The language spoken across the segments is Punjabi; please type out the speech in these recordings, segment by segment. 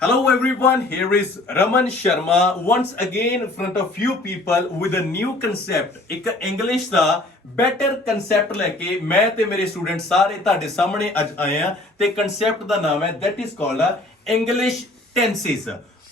Hello everyone, here is Raman Sharma once again in front of few people with a new concept. ਇੱਕ ਇੰਗਲਿਸ਼ ਦਾ better concept ਲੈ ਕੇ ਮੈਂ ਤੇ ਮੇਰੇ ਸਟੂਡੈਂਟ ਸਾਰੇ ਤੁਹਾਡੇ ਸਾਹਮਣੇ ਅੱਜ ਆਏ ਆ ਤੇ concept ਦਾ ਨਾਮ ਹੈ that is called English tenses.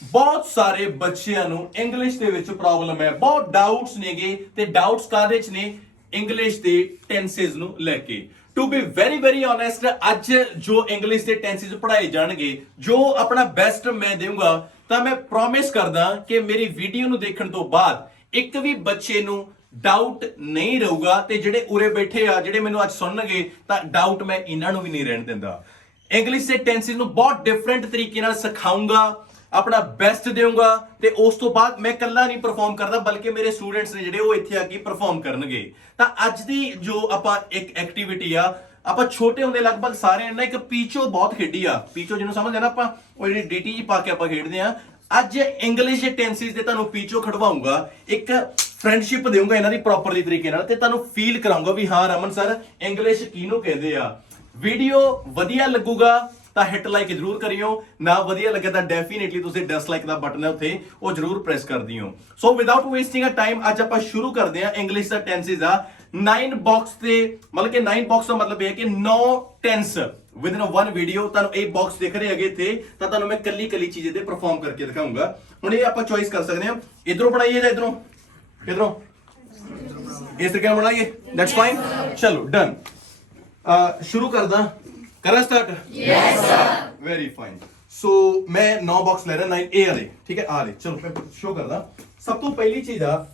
ਬਹੁਤ ਸਾਰੇ ਬੱਚਿਆਂ ਨੂੰ ਇੰਗਲਿਸ਼ ਦੇ ਵਿੱਚ ਪ੍ਰੋਬਲਮ ਹੈ, ਬਹੁਤ ਡਾਊਟਸ ਨੇਗੇ ਤੇ ਡਾਊਟਸ ਕਾਹਦੇ ਚ ਨੇ ਇੰਗਲਿਸ਼ ਦੇ ਟੈਂਸਸ ਨੂੰ ਲੈ ਕੇ। ਟੂ ਬੀ ਵੈਰੀ ਓਨੈਸਟ ਅੱਜ ਜੋ ਇੰਗਲਿਸ਼ ਦੇ ਟੈਂਸਸ ਪੜ੍ਹਾਏ ਜਾਣਗੇ ਜੋ ਆਪਣਾ ਬੈਸਟ ਮੈਂ ਦੇਵਾਂਗਾ ਤਾਂ ਮੈਂ ਪ੍ਰੋਮਿਸ ਕਰਦਾ ਕਿ ਮੇਰੀ ਵੀਡੀਓ ਨੂੰ ਦੇਖਣ ਤੋਂ ਬਾਅਦ ਇੱਕ ਵੀ ਬੱਚੇ ਨੂੰ ਡਾਊਟ ਨਹੀਂ ਰਹੂਗਾ ਤੇ ਜਿਹੜੇ ਉਰੇ ਬੈਠੇ ਆ ਜਿਹੜੇ ਮੈਨੂੰ ਅੱਜ ਸੁਣਨਗੇ ਤਾਂ ਡਾਊਟ ਮੈਂ ਇਹਨਾਂ ਨੂੰ ਵੀ ਨਹੀਂ ਰਹਿਣ ਦਿੰਦਾ। ਇੰਗਲਿਸ਼ ਦੇ ਟੈਂਸਸ ਨੂੰ ਬਹੁਤ ਡਿਫਰੈਂਟ ਤਰੀਕੇ ਨਾਲ ਸਿਖਾਉਂਗਾ, ਆਪਣਾ ਬੈਸਟ ਦੇਵਾਂਗਾ ਤੇ ਉਸ ਤੋਂ ਬਾਅਦ ਮੈਂ ਇਕੱਲਾ ਨਹੀਂ ਪਰਫਾਰਮ ਕਰਦਾ ਬਲਕਿ ਮੇਰੇ ਸਟੂਡੈਂਟਸ ਨੇ ਜਿਹੜੇ ਉਹ ਇੱਥੇ ਆ ਕੇ ਪਰਫਾਰਮ ਕਰਨਗੇ। ਤਾਂ ਅੱਜ ਦੀ ਜੋ ਆਪਾਂ ਇੱਕ ਐਕਟੀਵਿਟੀ ਆ ਆਪਾਂ ਛੋਟੇ ਹੁੰਦੇ ਲਗਭਗ ਸਾਰਿਆਂ ਨੇ ਇੱਕ ਪੀਚੋ ਬਹੁਤ ਖੇਡੀ ਆ। ਪੀਚੋ ਜਿਹਨੂੰ ਸਮਝਦੇ ਨਾ ਆਪਾਂ ਉਹ ਜਿਹੜੀ ਡੀਟੀ ਜੀ ਪਾ ਕੇ ਆਪਾਂ ਖੇਡਦੇ ਆ। ਅੱਜ ਇੰਗਲਿਸ਼ ਦੇ ਟੈਂਸਸ ਦੇ ਤੁਹਾਨੂੰ ਪੀਚੋ ਖੜਵਾਉਂਗਾ, ਇੱਕ ਫਰੈਂਡਸ਼ਿਪ ਦੇਵਾਂਗਾ ਇਹਨਾਂ ਦੀ ਪ੍ਰੋਪਰਲੀ ਤਰੀਕੇ ਨਾਲ ਤੇ ਤੁਹਾਨੂੰ ਫੀਲ ਕਰਾਉਂਗਾ ਵੀ ਹਾਂ ਰਮਨ ਸਰ ਇੰਗਲਿਸ਼ ਕਿਹਨੂੰ ਕਹਿੰਦੇ ਆ। ਵੀਡੀਓ ਵਧੀਆ ਲੱਗੂਗਾ ਤਾਂ ਹਿੱਟ ਲਾਈਕ ਜ਼ਰੂਰ ਕਰਿਓ, ਨਾ ਵਧੀਆ ਲੱਗੇ ਤਾਂ ਡੈਫੀਨੇਟਲੀ ਤੁਸੀਂ ਡਿਸਲਾਈਕ ਦਾ ਬਟਨ ਹੈ ਉੱਥੇ ਉਹ ਜ਼ਰੂਰ ਪ੍ਰੈਸ ਕਰ ਦਿਓ। ਸੋ ਵਿਦਆਊਟ ਵੇਸਟਿੰਗ ਅ ਟਾਈਮ ਅੱਜ ਆਪਾਂ ਸ਼ੁਰੂ ਕਰਦੇ ਹਾਂ ਇੰਗਲਿਸ਼ ਦਾ ਟੈਂਸਸ ਆ 9 ਬਾਕਸ ਤੇ ਮਤਲਬ ਕਿ 9 ਬਾਕਸ ਦਾ ਮਤਲਬ ਇਹ ਹੈ ਕਿ 9 tenses within one video. ਤੁਹਾਨੂੰ ਇਹ ਬਾਕਸ ਦਿਖ ਰਹੇ ਹੈਗੇ ਇੱਥੇ ਤਾਂ ਤੁਹਾਨੂੰ ਮੈਂ ਕੱਲੀ ਚੀਜ਼ ਇਹਦੇ ਪਰਫਾਰਮ ਕਰਕੇ ਦਿਖਾਉਂਗਾ। ਹੁਣ ਇਹ ਆਪਾਂ ਚੋਇਸ ਕਰ ਸਕਦੇ ਹਾਂ ਇਧਰੋਂ ਬਣਾਈਏ ਜਾਂ ਇਧਰੋਂ ਇਸ ਤਰੀਕੇ ਨਾਲ ਬਣਾਈਏ, ਦੈਟਸ ਫਾਈਨ। ਚਲੋ ਡਨ, ਸ਼ੁਰੂ ਕਰਦਾ, ਕਰਾਂ start? Yes sir. Very fine. So ਮੈਂ 9 ਬਾਕਸ ਲੈ ਰਿਹਾ 9 ਇਹ ਵਾਲੇ, ਠੀਕ ਹੈ ਆ ਵਾਲੇ। ਚਲੋ ਮੈਂ ਸ਼ੋ ਕਰਦਾ। ਸਭ ਤੋਂ ਪਹਿਲੀ ਚੀਜ਼ ਆ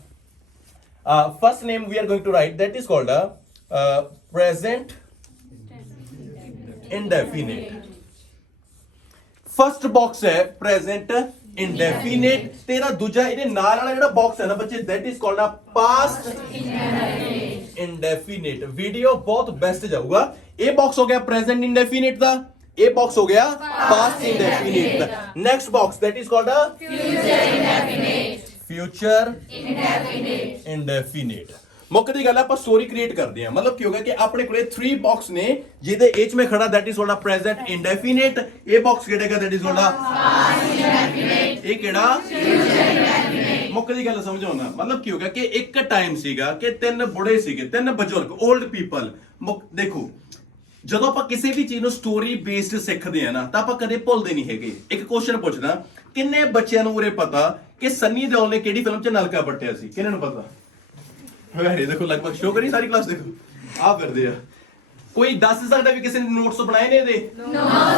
first name we are going to write that is called present indefinite। First box ਹੈ present indefinite। ਤੇਰਾ ਦੂਜਾ ਇਹਦੇ ਨਾਲ ਵਾਲਾ ਜਿਹੜਾ ਬਾਕਸ ਹੈ ਨਾ ਬੱਚੇ that is called past indefinite। Video ਬਹੁਤ ਬੈਸਟ ਜਾਊਗਾ। ਇਹ ਬਾਕਸ ਹੋ ਗਿਆ present indefinite ਦਾ, ਇਹ ਬਾਕਸ ਹੋ ਗਿਆ past indefinite the. Next box that is called future indefinite। ਮੁੱਖ ਦੀ ਗੱਲ ਆਪਾਂ ਸਟੋਰੀ ਕ੍ਰੀਏਟ ਕਰਦੇ ਆ, ਮਤਲਬ ਕੀ ਹੋ ਗਿਆ ਕਿ ਆਪਣੇ ਕੋਲੇ 3 ਬਾਕਸ ਨੇ ਜਿਹਦੇ ਏਚ ਮੈਂ ਖੜਾ that is called present indefinite। ਇਹ ਬਾਕਸ ਕਿਹੜਾ that is called past indefinite। ਇਹ ਕਿਹੜਾ future indefinite। ਮੁੱਖ ਦੀ ਗੱਲ ਸਮਝੋ ਨਾ, ਮਤਲਬ ਕੀ ਹੋ ਗਿਆ ਕਿ ਇੱਕ ਟਾਈਮ ਸੀਗਾ ਕਿ 3 ਬੁੜੇ ਸੀਗੇ, 3 ਬਜ਼ੁਰਗ 올ਡ ਪੀਪਲ। ਦੇਖੋ ਜਦੋਂ ਆਪਾਂ ਕਿਸੇ ਵੀ ਚੀਜ਼ ਨੂੰ ਸਟੋਰੀ ਬੇਸਡ ਸਿੱਖਦੇ ਆ ਨਾ ਤਾਂ ਆਪਾਂ ਕਦੇ ਭੁੱਲਦੇ ਨਹੀਂ ਹੈਗੇ। ਇੱਕ ਕੁਐਸਚਨ ਪੁੱਛਦਾ, ਕਿੰਨੇ ਬੱਚਿਆਂ ਨੂੰ ਉਰੇ ਪਤਾ ਕਿ ਸੰਨੀ ਦਿਓਲ ਨੇ ਕਿਹੜੀ ਫਿਲਮ 'ਚ ਨਲਕਾ ਪੱਟਿਆ ਸੀ? ਕਿਹਨਾਂ ਨੂੰ ਪਤਾ? ਵੈਰੇ ਦੇਖੋ ਲਗਭਗ ਸ਼ੋ ਕਰੀ ਸਾਰੀ ਕਲਾਸ ਦੇਖੋ ਆ ਫਿਰਦੇ ਆ। ਕੋਈ ਦੱਸ ਸਕਦਾ ਵੀ ਕਿਸੇ ਨੇ ਨੋਟਸ ਬਣਾਏ ਨੇ ਇਹਦੇ? No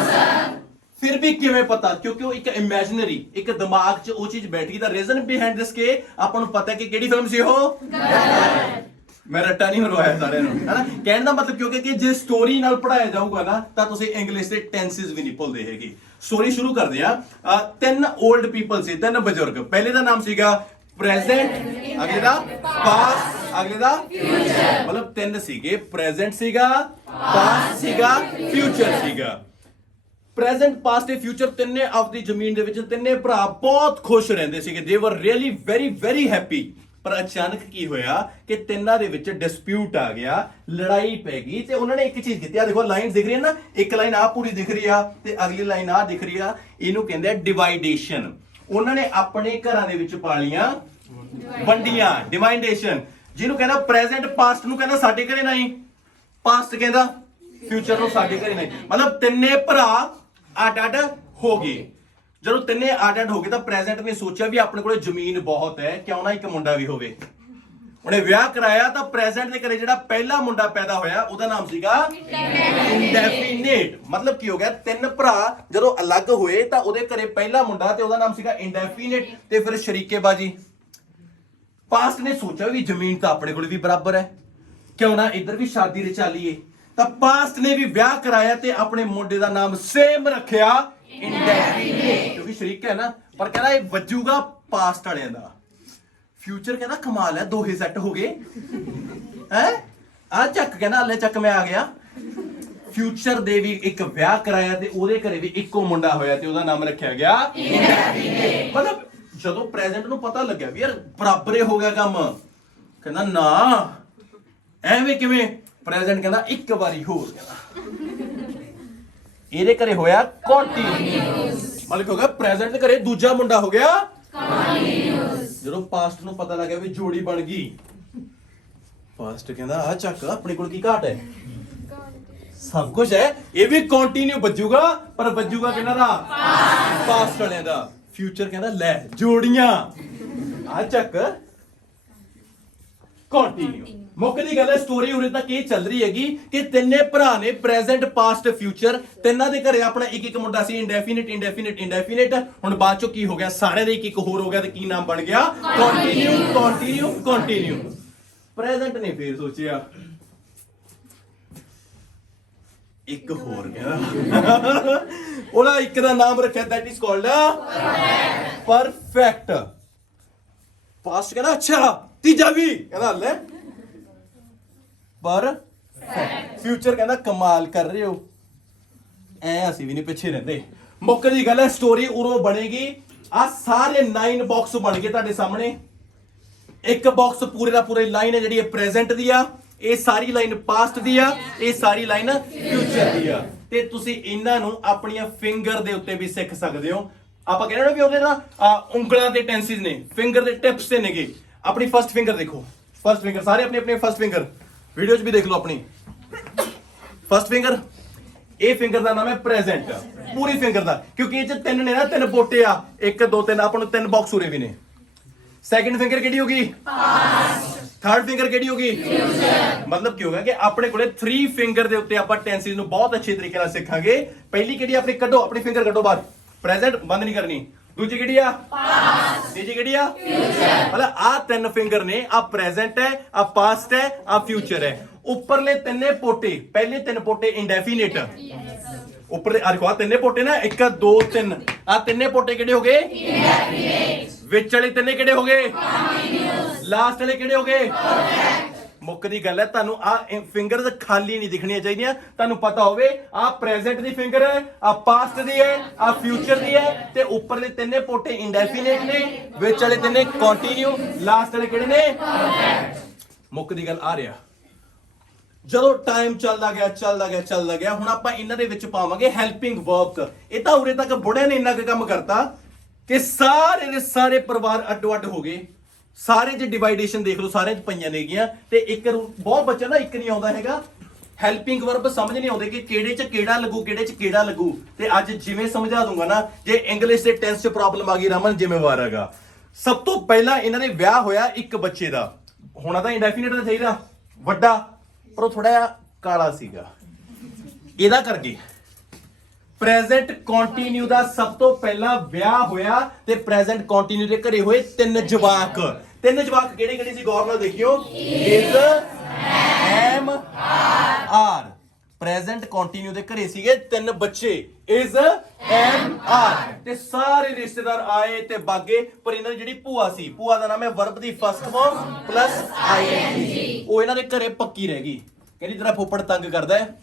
sir. ਫਿਰ ਵੀ ਕਿਵੇਂ ਪਤਾ? ਕਿਉਂਕਿ ਉਹ ਇੱਕ ਇਮੇਜਿਨਰੀ ਇੱਕ ਦਿਮਾਗ 'ਚ ਉਹ ਚੀਜ਼ ਬੈਠ ਗਈ। ਦਾ ਰੀਜ਼ਨ ਬਿਹਾਈਂਡ ਦਿਸ ਕੇ ਆਪਾਂ ਨੂੰ ਪਤਾ ਕਿ ਕਿਹੜੀ ਫਿਲਮ ਸੀ ਉਹ। ਮੈਂ ਰੱਟਾ ਨਹੀਂ ਮਰਵਾਇਆ ਸਾਰਿਆਂ ਨੂੰ, ਹੈਨਾ। ਕਹਿਣ ਦਾ ਮਤਲਬ ਕਿਉਂਕਿ ਕਿ ਜੇ ਸਟੋਰੀ ਨਾਲ ਪੜਾਇਆ ਜਾਊਗਾ ਨਾ ਤਾਂ ਤੁਸੀਂ ਇੰਗਲਿਸ਼ ਦੇ ਟੈਂਸਸ ਵੀ ਨਹੀਂ ਭੁੱਲਦੇ ਹੈਗੇ। ਸਟੋਰੀ ਸ਼ੁਰੂ ਕਰਦੇ ਆ। 3 올ਡ ਪੀਪਲ ਸੀ, 3 ਬਜ਼ੁਰਗ। ਪਹਿਲੇ ਦਾ ਨਾਮ ਸੀਗਾ ਪ੍ਰੈਜ਼ੈਂਟ, ਅਗਲੇ ਦਾ ਪਾਸਟ, ਅਗਲੇ ਦਾ ਫਿਊਚਰ। ਮਤਲਬ 3 ਸੀਗੇ, ਪ੍ਰੈਜ਼ੈਂਟ ਸੀਗਾ, ਪਾਸਟ ਸੀਗਾ, ਫਿਊਚਰ ਸੀਗਾ। ਪ੍ਰੈਜ਼ੈਂਟ, ਪਾਸਟ ਤੇ ਫਿਊਚਰ ਤਿੰਨੇ ਆਪਦੀ ਜ਼ਮੀਨ ਦੇ ਵਿੱਚ ਤਿੰਨੇ ਭਰਾ ਬਹੁਤ ਖੁਸ਼ ਰਹਿੰਦੇ ਸੀਗੇ। ਦੇ ਵਰ ਰੀਅਲੀ ਵੈਰੀ ਹੈਪੀ। ਪਰ ਅਚਾਨਕ ਕੀ ਹੋਇਆ ਕਿ ਤਿੰਨਾਂ ਦੇ ਵਿੱਚ ਡਿਸਪਿਊਟ ਆ ਗਿਆ, ਲੜਾਈ ਪੈ ਗਈ ਤੇ ਉਹਨਾਂ ਨੇ ਇੱਕ ਚੀਜ਼ ਕੀਤੀ। ਆ ਦੇਖੋ ਲਾਈਨਸ ਦਿਖ ਰਹੀ ਹੈ ਨਾ, ਇੱਕ ਲਾਈਨ ਆ ਪੂਰੀ ਦਿਖ ਰਹੀ ਆ ਤੇ ਅਗਲੀ ਲਾਈਨ ਆ ਦਿਖ ਰਹੀ ਆ। ਇਹਨੂੰ ਕਹਿੰਦੇ ਆ ਡਿਵਾਈਡੇਸ਼ਨ। ਉਹਨਾਂ ਨੇ ਆਪਣੇ ਘਰਾਂ ਦੇ ਵਿੱਚ ਪਾਲੀਆਂ ਵੰਡੀਆਂ, ਡਿਵਾਈਡੇਸ਼ਨ। ਜਿਹਨੂੰ ਕਹਿੰਦਾ ਪ੍ਰੈਜ਼ੈਂਟ ਪਾਸਟ ਨੂੰ ਕਹਿੰਦਾ ਸਾਡੇ ਘਰੇ ਨਹੀਂ, ਪਾਸਟ ਕਹਿੰਦਾ ਫਿਊਚਰ ਨੂੰ ਸਾਡੇ ਘਰੇ ਨਹੀਂ। ਮਤਲਬ ਤਿੰਨੇ ਭਰਾ ਅੱਡ ਹੋ ਗਏ। ਜਦੋਂ ਤਿੰਨੇ ਅੱਡ ਹੋ ਗਏ ਤਾਂ ਪ੍ਰੈਜ਼ੈਂਟ ਨੇ ਸੋਚਿਆ ਵੀ ਆਪਣੇ ਕੋਲੇ ਜ਼ਮੀਨ ਬਹੁਤ ਹੈ, ਕਿਉਂ ਨਾ ਇੱਕ ਮੁੰਡਾ ਵੀ ਹੋਵੇ। ਉਹਨੇ ਵਿਆਹ ਕਰਾਇਆ ਤਾਂ ਪ੍ਰੈਜ਼ੈਂਟ ਦੇ ਘਰੇ ਜਿਹੜਾ ਪਹਿਲਾ ਮੁੰਡਾ ਪੈਦਾ ਹੋਇਆ ਉਹਦਾ ਨਾਮ ਸੀਗਾ ਇੰਡੈਫੀਨੇਟ। ਮਤਲਬ ਕੀ ਹੋ ਗਿਆ, 3 ਭਰਾ ਜਦੋਂ ਅਲੱਗ ਹੋਏ ਤਾਂ ਉਹਦੇ ਘਰੇ ਪਹਿਲਾ ਮੁੰਡਾ ਤੇ ਉਹਦਾ ਨਾਮ ਸੀਗਾ ਇੰਡੈਫੀਨੇਟ। ਤੇ ਫਿਰ ਸ਼ਰੀਕੇਬਾਜੀ। ਪਾਸਟ ਨੇ ਸੋਚਿਆ ਵੀ ਜ਼ਮੀਨ ਤਾਂ ਆਪਣੇ ਕੋਲ ਵੀ ਬਰਾਬਰ ਹੈ, ਕਿਉਂ ਨਾ ਇੱਧਰ ਵੀ ਸ਼ਾਦੀ ਰਚਾ ਲਈਏ। ਤਾਂ ਪਾਸਟ ਨੇ ਵੀ ਵਿਆਹ ਕਰਾਇਆ ਤੇ ਆਪਣੇ ਮੁੰਡੇ ਦਾ ਨਾਮ ਸੇਮ ਰੱਖਿਆ ਇੰਡੈਫੀਨੇਟ, ਕਿਉਂਕਿ ਸ਼ਰੀਕ ਹੈ ਨਾ। ਪਰ ਕਹਿੰਦਾ ਇਹ ਵੱਜੂਗਾ ਪਾਸਟ ਵਾਲਿਆਂ ਦਾ। ਫਿਊਚਰ ਕਹਿੰਦਾ ਕਮਾਲ ਹੈ, ਦੋਹੇ ਸੈੱਟ ਹੋ ਗਏ ਹੈ। ਆ ਚੱਕ ਕਹਿੰਦਾ ਲੈ ਚੱਕ ਮੈਂ ਆ ਗਿਆ। ਫਿਊਚਰ ਦੇ ਵੀ ਇੱਕ ਵਿਆਹ ਕਰਾਇਆ ਤੇ ਉਹਦੇ ਘਰੇ ਵੀ ਇੱਕੋ ਮੁੰਡਾ ਹੋਇਆ ਤੇ ਉਹਦਾ ਨਾਮ ਰੱਖਿਆ ਗਿਆ ਇੰਡੈਫੀਨੇਟ। ਮਤਲਬ ਜਦੋਂ ਪ੍ਰੈਜ਼ੈਂਟ ਨੂੰ ਪਤਾ ਲੱਗਿਆ ਵੀ ਯਾਰ ਬਰਾਬਰੇ ਹੋ ਗਿਆ ਕੰਮ, ਕਹਿੰਦਾ ਨਾ ਐਵੇਂ ਕਿਵੇਂ। ਪ੍ਰੈਜ਼ੈਂਟ ਕਹਿੰਦਾ ਇੱਕ ਵਾਰੀ ਹੋਰ, ਕਹਿੰਦਾ ਇਹਦੇ ਘਰੇ ਹੋਇਆ ਕੰਟੀਨਿਊਸ। ਮਤਲਬ ਹੋ ਗਿਆ ਪ੍ਰੈਜ਼ੈਂਟ ਦੇ ਘਰੇ ਦੂਜਾ ਮੁੰਡਾ ਹੋ ਗਿਆ ਕੰਟੀਨਿਊਸ। ਜਦੋਂ ਪਾਸਟ ਨੂੰ ਪਤਾ ਲੱਗਿਆ ਵੀ ਜੋੜੀ ਬਣ ਗਈ, ਪਾਸਟ ਕਹਿੰਦਾ ਆ ਚੱਕ ਆਪਣੇ ਕੋਲ ਕੀ ਘਾਟ ਹੈ, ਸਭ ਕੁਝ ਹੈ, ਇਹ ਵੀ ਕੰਟੀਨਿਊ ਵੱਜੂਗਾ, ਪਰ ਵੱਜੂਗਾ ਕਿਹਨਾਂ ਦਾ, ਪਾਸਟ ਵਾਲਿਆਂ ਦਾ। ਫਿਊਚਰ ਕਹਿੰਦਾ ਲੈ ਜੋੜੀਆਂ ਆ ਚੱਕ ਕੰਟੀਨਿਊ। ਮੁੱਕਦੀ ਗੱਲ ਹੈ ਸਟੋਰੀ ਉਰੇ ਤੱਕ ਇਹ ਚੱਲ ਰਹੀ ਹੈਗੀ ਕਿ ਤਿੰਨੇ ਭਰਾ ਨੇ ਪ੍ਰੈਜ਼ੈਂਟ ਪਾਸਟ ਫਿਊਚਰ, ਤਿੰਨਾਂ ਦੇ ਘਰੇ ਆਪਣਾ ਇੱਕ ਇੱਕ ਮੁੰਡਾ ਸੀ, ਇੰਡੈਫੀਨਿਟ ਇੰਡੈਫੀਨਿਟ ਇੰਡੈਫੀਨਿਟ। ਹੁਣ ਬਾਅਦ ਚੋਂ ਕੀ ਹੋ ਗਿਆ, ਸਾਰਿਆਂ ਦੇ ਇੱਕ ਇੱਕ ਹੋਰ ਹੋ ਗਿਆ ਤੇ ਕੀ ਨਾਮ ਬਣ ਗਿਆ, ਕੰਟੀਨਿਊ ਕੰਟੀਨਿਊ ਕੰਟੀਨਿਊ। ਪ੍ਰੈਜ਼ੈਂਟ ਨੇ ਫੇਰ ਸੋਚਿਆ ਇੱਕ ਹੋਰ ਗਿਆ, ਉਹਦਾ ਇੱਕ ਦਾ ਨਾਮ ਰੱਖਿਆ that is called perfect. Past ਕਹਿੰਦਾ ਅੱਛਾ ਤੀਜਾ ਵੀ, ਕਹਿੰਦਾ ਲੈ ਪਰ ਫਿਊਚਰ ਕਹਿੰਦਾ ਕਮਾਲ ਕਰ ਰਹੇ ਹੋ, ਐ ਅਸੀਂ ਵੀ ਨਹੀਂ ਪਿੱਛੇ ਰਹਿੰਦੇ। ਮੁੱਕ ਦੀ ਗੱਲ ਹੈ ਸਟੋਰੀ ਉਰੋਂ ਬਣੇਗੀ। ਆ ਸਾਰੇ 9 ਬਾਕਸ ਬਣ ਗਏ ਤੁਹਾਡੇ ਸਾਹਮਣੇ। ਇੱਕ ਬਾਕਸ ਪੂਰੇ ਦਾ ਪੂਰੇ ਲਾਈਨ ਹੈ ਜਿਹੜੀ ਇਹ ਪ੍ਰੈਜ਼ੈਂਟ ਦੀ ਆ, ਇਹ ਸਾਰੀ ਲਾਈਨ ਪਾਸਟ ਦੀ ਆ, ਇਹ ਸਾਰੀ ਲਾਈਨ ਫਿਊਚਰ ਦੀ ਆ। ਤੇ ਤੁਸੀਂ ਇਹਨਾਂ ਨੂੰ ਆਪਣੀਆਂ ਫਿੰਗਰ ਦੇ ਉੱਤੇ ਵੀ ਸਿੱਖ ਸਕਦੇ ਹੋ। ਆਪਾਂ ਕਹਿੰਦੇ ਨਾ ਵੀ ਉਹਦੇ ਨਾ ਉਂਗਲਾਂ ਦੇ ਟੈਂਸਿਸ ਨੇ, ਫਿੰਗਰ ਦੇ ਟਿਪਸ ਤੇ ਨੇਗੇ। ਆਪਣੀ ਫਸਟ ਫਿੰਗਰ ਦੇਖੋ, ਫਸਟ ਫਿੰਗਰ ਸਾਰੇ ਆਪਣੀ ਆਪਣੀ ਫਸਟ ਫਿੰਗਰ ਵੀਡੀਓ 'ਚ ਵੀ ਦੇਖ ਲਓ ਆਪਣੀ ਫਸਟ ਫਿੰਗਰ। ਇਹ ਫਿੰਗਰ ਦਾ ਨਾਮ ਹੈ ਪ੍ਰੈਜ਼ੈਂਟ, ਪੂਰੀ ਫਿੰਗਰ ਦਾ, ਕਿਉਂਕਿ ਇਹ 'ਚ ਤਿੰਨ ਨੇ ਨਾ, ਤਿੰਨ ਪੋਟੇ ਆ, 1 2 3, ਆਪਾਂ ਨੂੰ 3 ਬਾਕਸ ਉਰੇ ਵੀ ਨੇ। ਸੈਕਿੰਡ ਫਿੰਗਰ ਕਿਹੜੀ ਹੋਗੀ, ਪਾਸਟ। ਥਰਡ ਫਿੰਗਰ ਕਿਹੜੀ ਹੋਗੀ, ਫਿਊਚਰ। ਮਤਲਬ ਕੀ ਹੋਗਾ ਕਿ ਆਪਣੇ ਕੋਲੇ 3 ਫਿੰਗਰ ਦੇ ਉੱਤੇ ਆਪਾਂ ਟੈਂਸਿਸ ਨੂੰ ਬਹੁਤ ਅੱਛੇ ਤਰੀਕੇ ਨਾਲ ਸਿੱਖਾਂਗੇ। ਪਹਿਲੀ ਕਿਹੜੀ ਆਪਣੀ ਕੱਢੋ, ਆਪਣੀ ਫਿੰਗਰ ਕੱਢੋ ਬਾਹਰ, ਪ੍ਰੈਜ਼ੈਂਟ ਬੰਦ ਨਹੀਂ ਕਰਨੀ। ਦੂਜੀ ਕਿਹੜੀ ਆ, ਪਾਸਟ। ਤੀਜੀ ਕਿਹੜੀ ਆ, ਫਿਊਚਰ। ਮਤਲਬ ਆ 3 ਫਿੰਗਰ ਨੇ, ਆ ਪ੍ਰੈਜ਼ੈਂਟ ਹੈ, ਆ ਪਾਸਟ ਹੈ, ਆ ਫਿਊਚਰ ਹੈ। ਉੱਪਰਲੇ ਤਿੰਨੇ ਪੋਟੇ, ਪਹਿਲੇ 3 ਪੋਟੇ ਇੰਡੈਫੀਨਿਟ, ਉੱਪਰ ਆ ਦੇਖੋ ਆ ਤਿੰਨੇ ਪੋਟੇ ਨਾ, 1 2 3, ਆ ਤਿੰਨੇ ਪੋਟੇ ਕਿਹੜੇ ਹੋ ਗਏ, ਇੰਡੈਫੀਨਿਟ। ਵਿੱਚ ਵਾਲੇ ਤਿੰਨੇ ਕਿਹੜੇ ਹੋ ਗਏ, ਕੰਟੀਨਿਊਸ। ਲਾਸਟ ਵਾਲੇ ਕਿਹੜੇ ਹੋ ਗਏ, ਪਰਫੈਕਟ। ਮੁੱਕ ਦੀ ਗੱਲ ਹੈ, ਤੁਹਾਨੂੰ ਆ ਫਿੰਗਰਸ ਖਾਲੀ ਨਹੀਂ ਦਿਖਣੀਆਂ ਚਾਹੀਦੀਆਂ। ਤੁਹਾਨੂੰ ਪਤਾ ਹੋਵੇ ਆ ਪ੍ਰੈਜ਼ੈਂਟ ਦੀ ਫਿੰਗਰ ਹੈ, ਆ ਪਾਸਟ ਦੀ ਹੈ, ਆ ਫਿਊਚਰ ਦੀ ਹੈ, ਤੇ ਉੱਪਰਲੇ ਤਿੰਨੇ ਪੋਟੇ ਇੰਡੈਫੀਨਿਟ ਨੇ, ਵਿੱਚ ਵਾਲੇ ਤਿੰਨੇ ਕੰਟੀਨਿਊ, ਲਾਸਟ ਵਾਲੇ ਕਿਹੜੇ ਨੇ, ਪਰਫੈਕਟ। ਮੁੱਕ ਦੀ ਗੱਲ ਆ ਰਿਹਾ। ਜਦੋਂ ਟਾਈਮ ਚੱਲਦਾ ਗਿਆ, ਹੁਣ ਆਪਾਂ ਇਹਨਾਂ ਦੇ ਵਿੱਚ ਪਾਵਾਂਗੇ ਹੈਲਪਿੰਗ ਵਰਕ। ਇਹ ਤਾਂ ਉਰੇ ਤੱਕ ਬੁੜਿਆਂ ਨੇ ਇੰਨਾ ਕੁ ਕੰਮ ਕਰਤਾ ਕਿ ਸਾਰੇ ਦੇ ਸਾਰੇ ਪਰਿਵਾਰ ਅੱਡੋ ਅੱਡ ਹੋ ਗਏ। ਸਾਰੇ ਜੇ ਡਿਵਾਈਡੇਸ਼ਨ ਦੇਖ ਲਓ, ਸਾਰਿਆਂ 'ਚ ਪਈਆਂ ਨੇਗੀਆਂ, ਤੇ ਇੱਕ ਬਹੁਤ ਬੱਚਾ ਨਾ ਇੱਕ ਨਹੀਂ ਆਉਂਦਾ ਹੈਗਾ। ਹੈਲਪਿੰਗ ਵਰਬ ਸਮਝ ਨਹੀਂ ਆਉਂਦੇ ਕਿ ਕਿਹੜੇ 'ਚ ਕਿਹੜਾ ਲੱਗੂ, ਕਿਹੜੇ 'ਚ ਕਿਹੜਾ ਲੱਗੂ। ਤੇ ਅੱਜ ਜਿਵੇਂ ਸਮਝਾ ਦੂੰਗਾ ਨਾ, ਜੇ ਇੰਗਲਿਸ਼ ਦੇ ਟੈਂਸ 'ਚ ਪ੍ਰੋਬਲਮ ਆ ਗਈ, ਰਮਨ ਜ਼ਿੰਮੇਵਾਰ ਹੈਗਾ। ਸਭ ਤੋਂ ਪਹਿਲਾਂ ਇਹਨਾਂ ਦੇ ਵਿਆਹ ਹੋਇਆ ਇੱਕ ਬੱਚੇ ਦਾ, ਹੋਣਾ ਤਾਂ ਇੰਡੈਫੀਨਿਟ ਦਾ ਚਾਹੀਦਾ ਵੱਡਾ, ਪਰ ਉਹ ਥੋੜਾ ਜਿਹਾ ਕਾਲਾ ਸੀਗਾ। ਇਹਦਾ ਕਰਕੇ ਪ੍ਰੈਜ਼ੈਂਟ ਕੰਟੀਨਿਊ ਦਾ ਸਭ ਤੋਂ ਪਹਿਲਾਂ ਵਿਆਹ ਹੋਇਆ, ਤੇ ਪ੍ਰੈਜ਼ੈਂਟ ਕੰਟੀਨਿਊ ਦੇ ਘਰੇ ਹੋਏ 3 ਜਵਾਕ। 3 ਜਵਾਕ ਕਿਹੜੇ ਕਿਹੜੇ ਸੀ, ਗੌਰ ਨਾਲ ਦੇਖਿਓ। Is, am, are. Present continue ਦੇ ਘਰੇ ਸੀਗੇ 3 ਬੱਚੇ, ਇਜ਼, ਐਮ, ਆਰ। ਤੇ ਸਾਰੇ ਰਿਸ਼ਤੇਦਾਰ ਆਏ ਤੇ ਬਾਗੇ, ਪਰ ਇਹਨਾਂ ਦੀ ਜਿਹੜੀ ਭੂਆ ਸੀ, ਭੂਆ ਦਾ ਨਾਮ ਹੈ ਵਰਬ ਦੀ ਫਸਟ ਫਾਰਮ ਪਲੱਸ ਆਈਐਨਜੀ। ਉਹ ਇਹਨਾਂ ਦੇ ਘਰੇ ਪੱਕੀ ਰਹਿ ਗਈ। ਕਹਿੰਦੀ ਤੇਰਾ ਫੁੱਫੜ ਤੰਗ ਕਰਦਾ ਹੈ,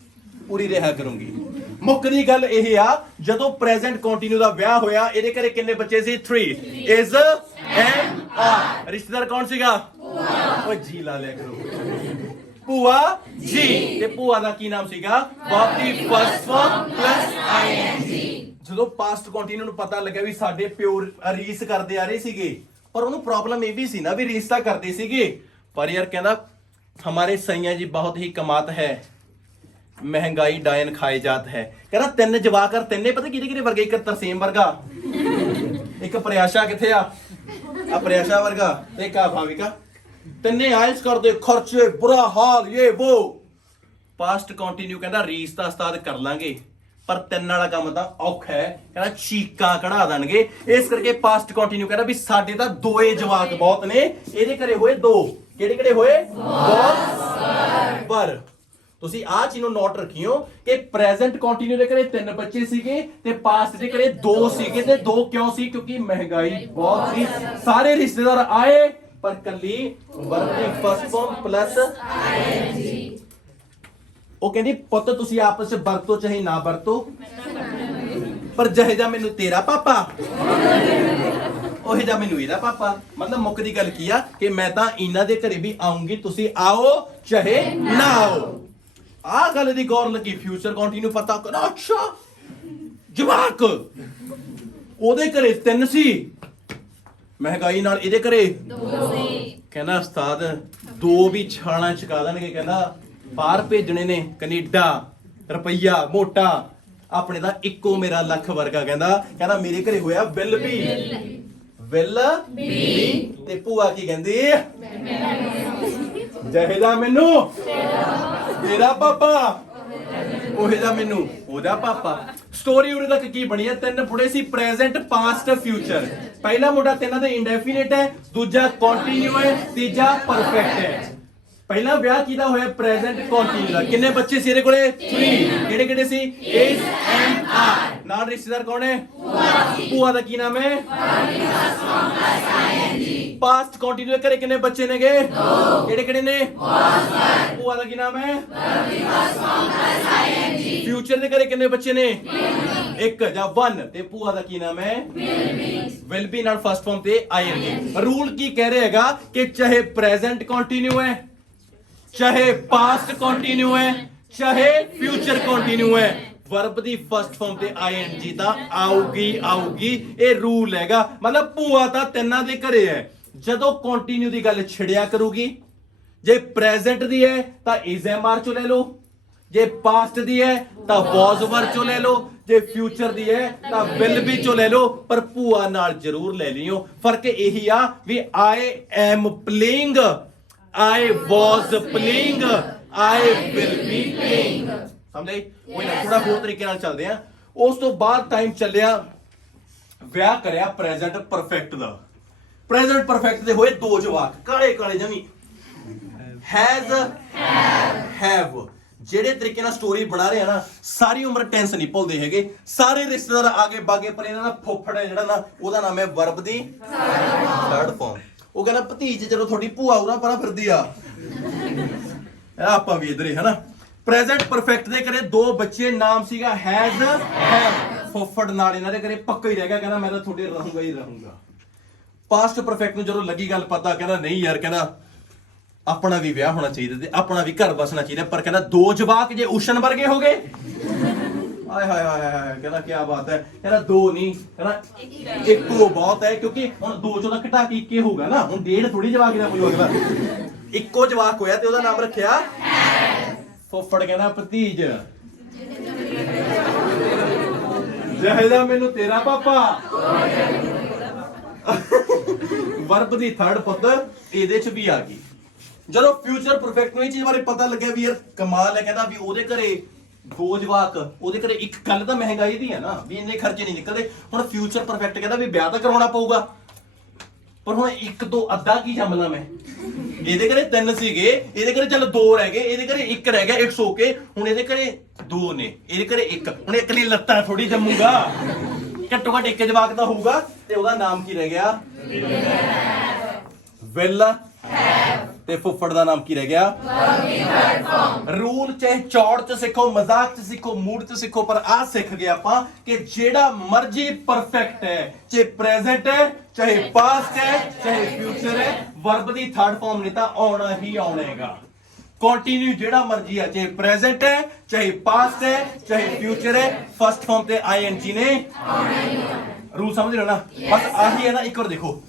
ਪੂਰੀ ਰਿਹਾ ਕਰੂੰਗੀ। ਮੁੱਕ ਦੀ ਗੱਲ ਇਹ ਆ, ਜਦੋਂ ਪ੍ਰੈਜ਼ੈਂਟ ਕੰਟੀਨਿਊ ਦਾ ਵਿਆਹ ਹੋਇਆ, ਇਹਦੇ ਘਰੇ ਕਿੰਨੇ ਬੱਚੇ ਸੀ, 3, ਇਜ਼, ਐਮ, ਆਰ। ਰਿਸ਼ਤੇਦਾਰ ਕੌਣ ਸੀਗਾ, ਭੂਆ। ਓ ਜੀ ਲਾ ਲਿਆ ਕਰੋ, ਭੂਆ ਜੀ। ਤੇ ਭੂਆ ਦਾ ਕੀ ਨਾਮ ਸੀਗਾ, ਵਰਬ ਦੀ ਫਸਟ ਫਾਰਮ ਪਲੱਸ ਆਈਐਨਜੀ। ਜਦੋਂ ਪਾਸਟ ਕੰਟੀਨਿਊ ਨੂੰ ਪਤਾ ਲੱਗਿਆ ਵੀ ਸਾਡੇ ਪਿਓ ਰੀਸ ਕਰਦੇ ਆ ਰਹੇ ਸੀਗੇ, ਪਰ ਉਹਨੂੰ ਪ੍ਰੋਬਲਮ ਇਹ ਵੀ ਸੀ ਨਾ ਵੀ ਰੀਸ ਤਾਂ ਕਰਦੇ ਸੀਗੇ, ਪਰ ਯਾਰ ਕਹਿੰਦਾ हमारे सैया जी बहुत ही कमात है, महंगाई डायन खाए जात है। कहना 3 जवाक कर, तिन्ने पता किहदे किहदे वर्गे, एक तरसेम वर्गा, एक प्रयाशा किथे आ प्रयाशा वर्गा, एक आ भाविका। तिन्ने आयल्स कर दे, खर्चे बुरा हाल ये वो। पास्ट कंटिन्यू कहना रीस दा उस्ताद कर लांगे, पर 3 वाला काम तां औखा है, कहना चीकां कढ़ा देणगे। इस करके पास्ट कंटिन्यू कहना भी साडे तां 2 जवाक बहुत ने, ਇਹਦੇ ਘਰੇ ਹੋਏ 2। ਕਿਹੜੇ ਕਿਹੜੇ ਹੋਏ, ਬਹੁਤ। ਪਰ ਤੁਸੀਂ ਆਹ ਚੀਜ਼ ਨੂੰ ਨੋਟ ਰੱਖਿਓ ਕਿ ਪ੍ਰੈਜ਼ੈਂਟ ਕੰਟੀਨਿਊ ਦੇ ਘਰੇ 3 ਬੱਚੇ ਸੀਗੇ, ਤੇ ਪਾਸਟ ਦੇ ਘਰੇ 2 ਸੀਗੇ। ਤੇ 2 ਕਿਉਂ ਸੀ, ਕਿਉਂਕਿ ਮਹਿੰਗਾਈ ਬਹੁਤ ਸੀ। ਸਾਰੇ ਰਿਸ਼ਤੇਦਾਰ ਆਏ, ਪਰ ਕੱਲੀ ਵਰਬ ਦੀ ਫਸਟ ਫਾਰਮ ਪਲੱਸ ਆਈਐਨਜੀ। ਉਹ ਕਹਿੰਦੀ ਪੁੱਤ ਤੁਸੀਂ ਆਪਸ ਵਿੱਚ ਵਰਤੋ ਚਾਹੇ ਨਾ ਵਰਤੋ, ਪਰ ਜਿਹੇ ਜਾ ਮੈਨੂੰ ਤੇਰਾ ਪਾਪਾ, ਉਹੇ ਜਾ ਮੈਨੂੰ ਇਹਦਾ ਪਾਪਾ। ਮਤਲਬ ਮੁੱਕ ਦੀ ਗੱਲ ਕੀ ਆ ਕਿ ਮੈਂ ਤਾਂ ਇਹਨਾਂ ਦੇ ਘਰੇ ਵੀ ਆਉਂਗੀ, ਤੁਸੀਂ ਆਓ ਚਾਹੇ ਨਾ ਆਓ। ਆਹ ਗੱਲ ਦੀ ਗੌਰ ਲੱਗੀ। ਫਿਊਚਰ ਕੰਟੀਨਿਊ ਪਤਾ ਕਰਨਾ, ਅੱਛਾ ਜਵਾਕ ਉਹਦੇ ਘਰੇ 3 ਸੀ, ਮਹਿੰਗਾਈ ਨਾਲ ਇਹਦੇ ਘਰੇ 2 ਸੀ। ਕਹਿੰਦਾ ਉਸਤਾਦ 2 ਵੀ ਛਾਲਾਂ ਚਕਾ ਦੇਣਗੇ, ਕਹਿੰਦਾ ਬਾਹਰ ਭੇਜਣੇ ਨੇ ਕੈਨੇਡਾ, ਰੁਪਈਆ ਮੋਟਾ, ਆਪਣੇ ਦਾ ਇੱਕੋ ਮੇਰਾ ਲੱਖ ਵਰਗਾ। ਕਹਿੰਦਾ ਮੇਰੇ ਘਰੇ ਹੋਇਆ ਬਿੱਲ ਵੀ ਤੇ ਭੂਆ ਕੀ ਕਹਿੰਦੀ, ਜਿਹੇਦਾ ਮੈਨੂੰ ਤੇਰਾ ਪਾਪਾ, ਉਹੇ ਦਾ ਮੈਨੂੰ ਉਹਦਾ ਪਾਪਾ। ਸਟੋਰੀ ਉਰੇ ਤੱਕ ਕੀ ਬਣੀ ਹੈ? 3 ਬੁੜੇ ਸੀ, ਪ੍ਰੈਜ਼ੈਂਟ, ਪਾਸਟ, ਫਿਊਚਰ। ਪਹਿਲਾ ਮੁੰਡਾ ਤਿੰਨਾਂ ਦੇ ਇੰਡੈਫੀਨਿਟ ਹੈ, ਦੂਜਾ ਕੰਟੀਨਿਊ ਹੈ, ਤੀਜਾ ਪਰਫੈਕਟ ਹੈ। ਪਹਿਲਾ ਵਿਆਹ ਕਿਹਦਾ ਹੋਇਆ? ਪ੍ਰੈਜ਼ੈਂਟ ਕੰਟੀਨਿਊ ਦਾ। ਕਿੰਨੇ ਬੱਚੇ ਸੀ ਇਹਦੇ ਕੋਲੇ? 3। ਕਿਹੜੇ ਕਿਹੜੇ ਸੀ? S and R. ਨਾਲ ਰਿਸ਼ਤੇਦਾਰ ਕੌਣ ਹੈ? ਭੂਆ ਦਾ ਕੀ ਨਾਮ ਹੈ? ਪਾਸਟ ਕੰਟੀਨਿਊ ਘਰੇ ਕਿੰਨੇ ਬੱਚੇ ਨੇਗੇ? 2। ਕਿਹੜੇ ਕਿਹੜੇ ਨੇ? ਭੂਆ ਦਾ ਕੀ ਨਾਮ ਹੈ? ਫਿਊਚਰ ਦੇ ਘਰੇ ਕਿੰਨੇ ਬੱਚੇ ਨੇ? 1 ਜਾਂ 1। ਤੇ ਭੂਆ ਦਾ ਕੀ ਨਾਮ ਹੈ? ਵਿਲ ਬੀ ਨਾਲ ਫਸਟ ਫਾਰਮ ਤੇ ਆਈਐਨਜੀ। ਰੂਲ ਕੀ ਕਹਿ ਰਿਹਾ ਹੈਗਾ ਕਿ ਚਾਹੇ ਪ੍ਰੈਜ਼ੈਂਟ ਕੰਟੀਨਿਊ ਹੈ, ਚਾਹੇ ਪਾਸਟ ਕੰਟੀਨਿਊ ਹੈ, ਚਾਹੇ ਫਿਊਚਰ ਕੰਟੀਨਿਊ ਹੈ, ਵਰਬ ਦੀ ਫਸਟ ਫਾਰਮ ਤੇ ਆਈਐਨਜੀ ਤਾਂ ਆਊਗੀ। ਇਹ ਰੂਲ ਹੈਗਾ। ਮਤਲਬ ਭੂਆ ਤਾਂ ਤਿੰਨਾਂ ਦੇ ਘਰੇ ਹੈ, ਜਦੋਂ ਕੰਟੀਨਿਊ ਦੀ ਗੱਲ ਛਿੜਿਆ ਕਰੂਗੀ। ਜੇ ਪ੍ਰੈਜ਼ੈਂਟ ਦੀ ਹੈ ਤਾਂ ਇਜ਼ ਐਮ ਆਰ ਚੋਂ ਲੈ ਲਓ, ਜੇ ਪਾਸਟ ਦੀ ਹੈ ਤਾਂ ਵਾਜ਼ ਵਰ ਚੋਂ ਲੈ ਲਓ, ਜੇ ਫਿਊਚਰ ਦੀ ਹੈ ਤਾਂ ਵਿਲ ਬੀ ਚੋਂ ਲੈ ਲਓ, ਪਰ ਭੂਆ ਨਾਲ ਜ਼ਰੂਰ ਲੈ ਲਿਓ। ਫਰਕ ਇਹੀ ਆ ਵੀ I am playing, I was playing, I will be playing. ਸਮਝੇ? ਉਹ ਨਾ ਥੋੜਾ ਹੋਰ ਤਰੀਕੇ ਨਾਲ ਚੱਲਦੇ ਆ। ਉਸ ਤੋਂ ਬਾਅਦ ਟਾਈਮ ਚੱਲਿਆ, ਵਿਆਹ ਕਰਿਆ ਪ੍ਰੈਜ਼ੈਂਟ ਪਰਫੈਕਟ ਦਾ। ਪ੍ਰੈਜ਼ੈਂਟ ਪਰਫੈਕਟ ਦੇ ਹੋਏ 2 ਜਵਾਕ, ਕਾਲੇ ਜਮੀ। Has, have. ਜਿਹੜੇ ਤਰੀਕੇ ਨਾਲ ਸਟੋਰੀ ਬਣਾ ਰਹੇ ਆ ਨਾ, ਸਾਰੀ ਉਮਰ ਟੈਂਸ ਨਹੀਂ ਭੁੱਲਦੇ ਹੈਗੇ। ਸਾਰੇ ਰਿਸ਼ਤੇਦਾਰ ਆਗੇ ਬਾਗੇ, ਪਰ ਇਹਨਾਂ ਦਾ ਫੁੱਫੜ ਹੈ ਜਿਹੜਾ ਨਾ, ਉਹਦਾ ਨਾਮ ਹੈ ਵਰਬ ਦੀ ਥਰਡ ਫਾਰਮ। ਉਹ ਕਹਿੰਦਾ ਭਤੀਜ ਜਦੋਂ ਤੁਹਾਡੀ ਭੂਆ ਉਰਾ ਪਰਾਂ ਫਿਰਦੀ ਆ, ਆਪਾਂ ਵੀ ਇਧਰ ਹੀ ਹਨਾ। ਪ੍ਰੈਜ਼ੈਂਟ ਪਰਫੈਕਟ ਦੇ ਘਰੇ 2 ਬੱਚੇ, ਨਾਮ ਸੀਗਾ ਹੈਜ਼, ਹੈਵ। ਫੁੱਫੜ ਨਾਲ ਇਹਨਾਂ ਦੇ ਘਰੇ ਪੱਕਾ ਹੀ ਰਹਿ ਗਿਆ, ਕਹਿੰਦਾ ਮੈਂ ਤਾਂ ਤੁਹਾਡੇ ਰਹੂੰਗਾ ਹੀ ਰਹੂੰਗਾ। ਪਾਸਟ ਪਰਫੈਕਟ ਨੂੰ ਜਦੋਂ ਲੱਗੀ ਗੱਲ ਪਤਾ, ਕਹਿੰਦਾ ਨਹੀਂ ਯਾਰ, ਕਹਿੰਦਾ ਆਪਣਾ ਵੀ ਵਿਆਹ ਹੋਣਾ ਚਾਹੀਦਾ ਤੇ ਆਪਣਾ ਵੀ ਘਰ ਵਸਣਾ ਚਾਹੀਦਾ। ਪਰ ਕਹਿੰਦਾ 2 ਜਵਾਕ ਜੇ ਉਸ਼ਨ ਵਰਗੇ ਹੋ ਗਏ, ਆਏ ਹਾਏ ਹਾਏ, ਕਹਿੰਦਾ ਕੀ ਬਾਤ ਹੈ। ਕਹਿੰਦਾ 2 ਨਹੀਂ, ਕਹਿੰਦਾ ਇੱਕੋ ਬਹੁਤ ਹੈ, ਕਿਉਂਕਿ ਹੁਣ 2 ਚੋਂ ਦਾ ਘਟਾ ਕੇ 1 ਹੋਊਗਾ ਨਾ। ਹੁਣ 1.5 ਥੋੜੀ ਜਵਾਕ ਦਾ ਕੋਈ ਹੋਗਾ, ਇੱਕੋ ਜਵਾਕ ਹੋਇਆ ਤੇ ਉਹਦਾ ਨਾਮ ਰੱਖਿਆ। ਫੁੱਫੜ ਕਹਿੰਦਾ ਭਤੀਜ, ਜਿਹਦਾ ਮੈਨੂੰ ਤੇਰਾ ਪਾਪਾ। ਵਰਬ ਦੀ ਥਰਡ ਪੁੱਤ ਇਹਦੇ ਚ ਵੀ ਆ ਗਈ। ਜਦੋਂ ਫਿਊਚਰ ਪਰਫੈਕਟ ਨੂੰ ਇਹ ਚੀਜ਼ ਬਾਰੇ ਪਤਾ ਲੱਗਿਆ ਵੀ ਯਾਰ ਕਮਾਲ ਹੈ, ਕਹਿੰਦਾ ਵੀ ਉਹਦੇ ਘਰੇ 2 ਜਵਾਕ, ਉਹਦੇ ਘਰੇ 1। ਗੱਲ ਤਾਂ ਮਹਿੰਗਾਈ ਦੀ ਹੈ ਨਾ, ਵੀ ਇੰਨੇ ਖਰਚੇ ਨਹੀਂ ਨਿਕਲਦੇ। ਹੁਣ ਫਿਊਚਰ ਪਰਫੈਕਟ ਕਹਿੰਦਾ ਵੀ ਵਿਆਹ ਤਾਂ ਕਰਾਉਣਾ ਪਊਗਾ, ਪਰ ਹੁਣ 1 ਤੋਂ ਅੱਧਾ ਕੀ ਜੰਮਣਾ ਮੈਂ। ਇਹਦੇ ਘਰੇ 3 ਸੀਗੇ, ਇਹਦੇ ਘਰੇ ਚੱਲ 2 ਰਹਿ ਗਏ, ਇਹਦੇ ਘਰੇ 1 ਰਹਿ ਗਿਆ, 1 ਹੋ ਕੇ। ਹੁਣ ਇਹਦੇ ਘਰੇ 2 ਨੇ, ਇਹਦੇ ਘਰੇ 1। ਹੁਣ 1 ਲਈ ਲੱਤਾਂ ਥੋੜੀ ਜੰਮੂਗਾ, ਘੱਟੋ ਘੱਟ 1 ਜਵਾਕ ਤਾਂ ਹੋਊਗਾ। ਤੇ ਉਹਦਾ ਨਾਮ ਕੀ ਰਹਿ ਗਿਆ? ਵਿਲ, ਤੇ ਫੁੱਫੜ ਦਾ ਨਾਮ ਕੀ ਰਹਿ ਗਿਆ? ਰੂਲ ਚਾਹੇ ਚੌੜ ਚ ਸਿੱਖੋ, ਮਜ਼ਾਕ ਚ ਸਿੱਖੋ, ਮੂਡ ਚ ਸਿੱਖੋ, ਪਰ ਆ ਸਿੱਖ ਗਏ ਆਪਾਂ ਕਿ ਜਿਹੜਾ ਮਰਜੀ ਪਰਫੈਕਟ ਹੈ, ਚਾਹੇ ਪ੍ਰੈਜ਼ੈਂਟ ਹੈ, ਚਾਹੇ ਪਾਸਟ ਹੈ, ਚਾਹੇ ਫਿਊਚਰ ਹੈ, ਵਰਬ ਦੀ ਥਰਡ ਫਾਰਮ ਨੇ ਤਾਂ ਆਉਣਾ ਹੀ ਆਉਣੇਗਾ। ਕੰਟੀਨਿਊ ਜਿਹੜਾ ਮਰਜੀ ਆ, ਚਾਹੇ ਪ੍ਰੈਜ਼ੈਂਟ ਹੈ, ਚਾਹੇ ਪਾਸਟ ਹੈ, ਚਾਹੇ ਫਿਊਚਰ ਹੈ, ਫਸਟ ਫਾਰਮ ਤੇ ਆਈਐਨਜੀ ਨੇ ਆਉਣਾ ਹੀ ਆਉਣਾ। ਰੂਲ ਸਮਝ ਰਹੇ ਹੋ ਨਾ? ਬਸ ਆਹੀ ਹੈ ਨਾ। ਇੱਕ ਵਾਰ ਦੇਖੋ,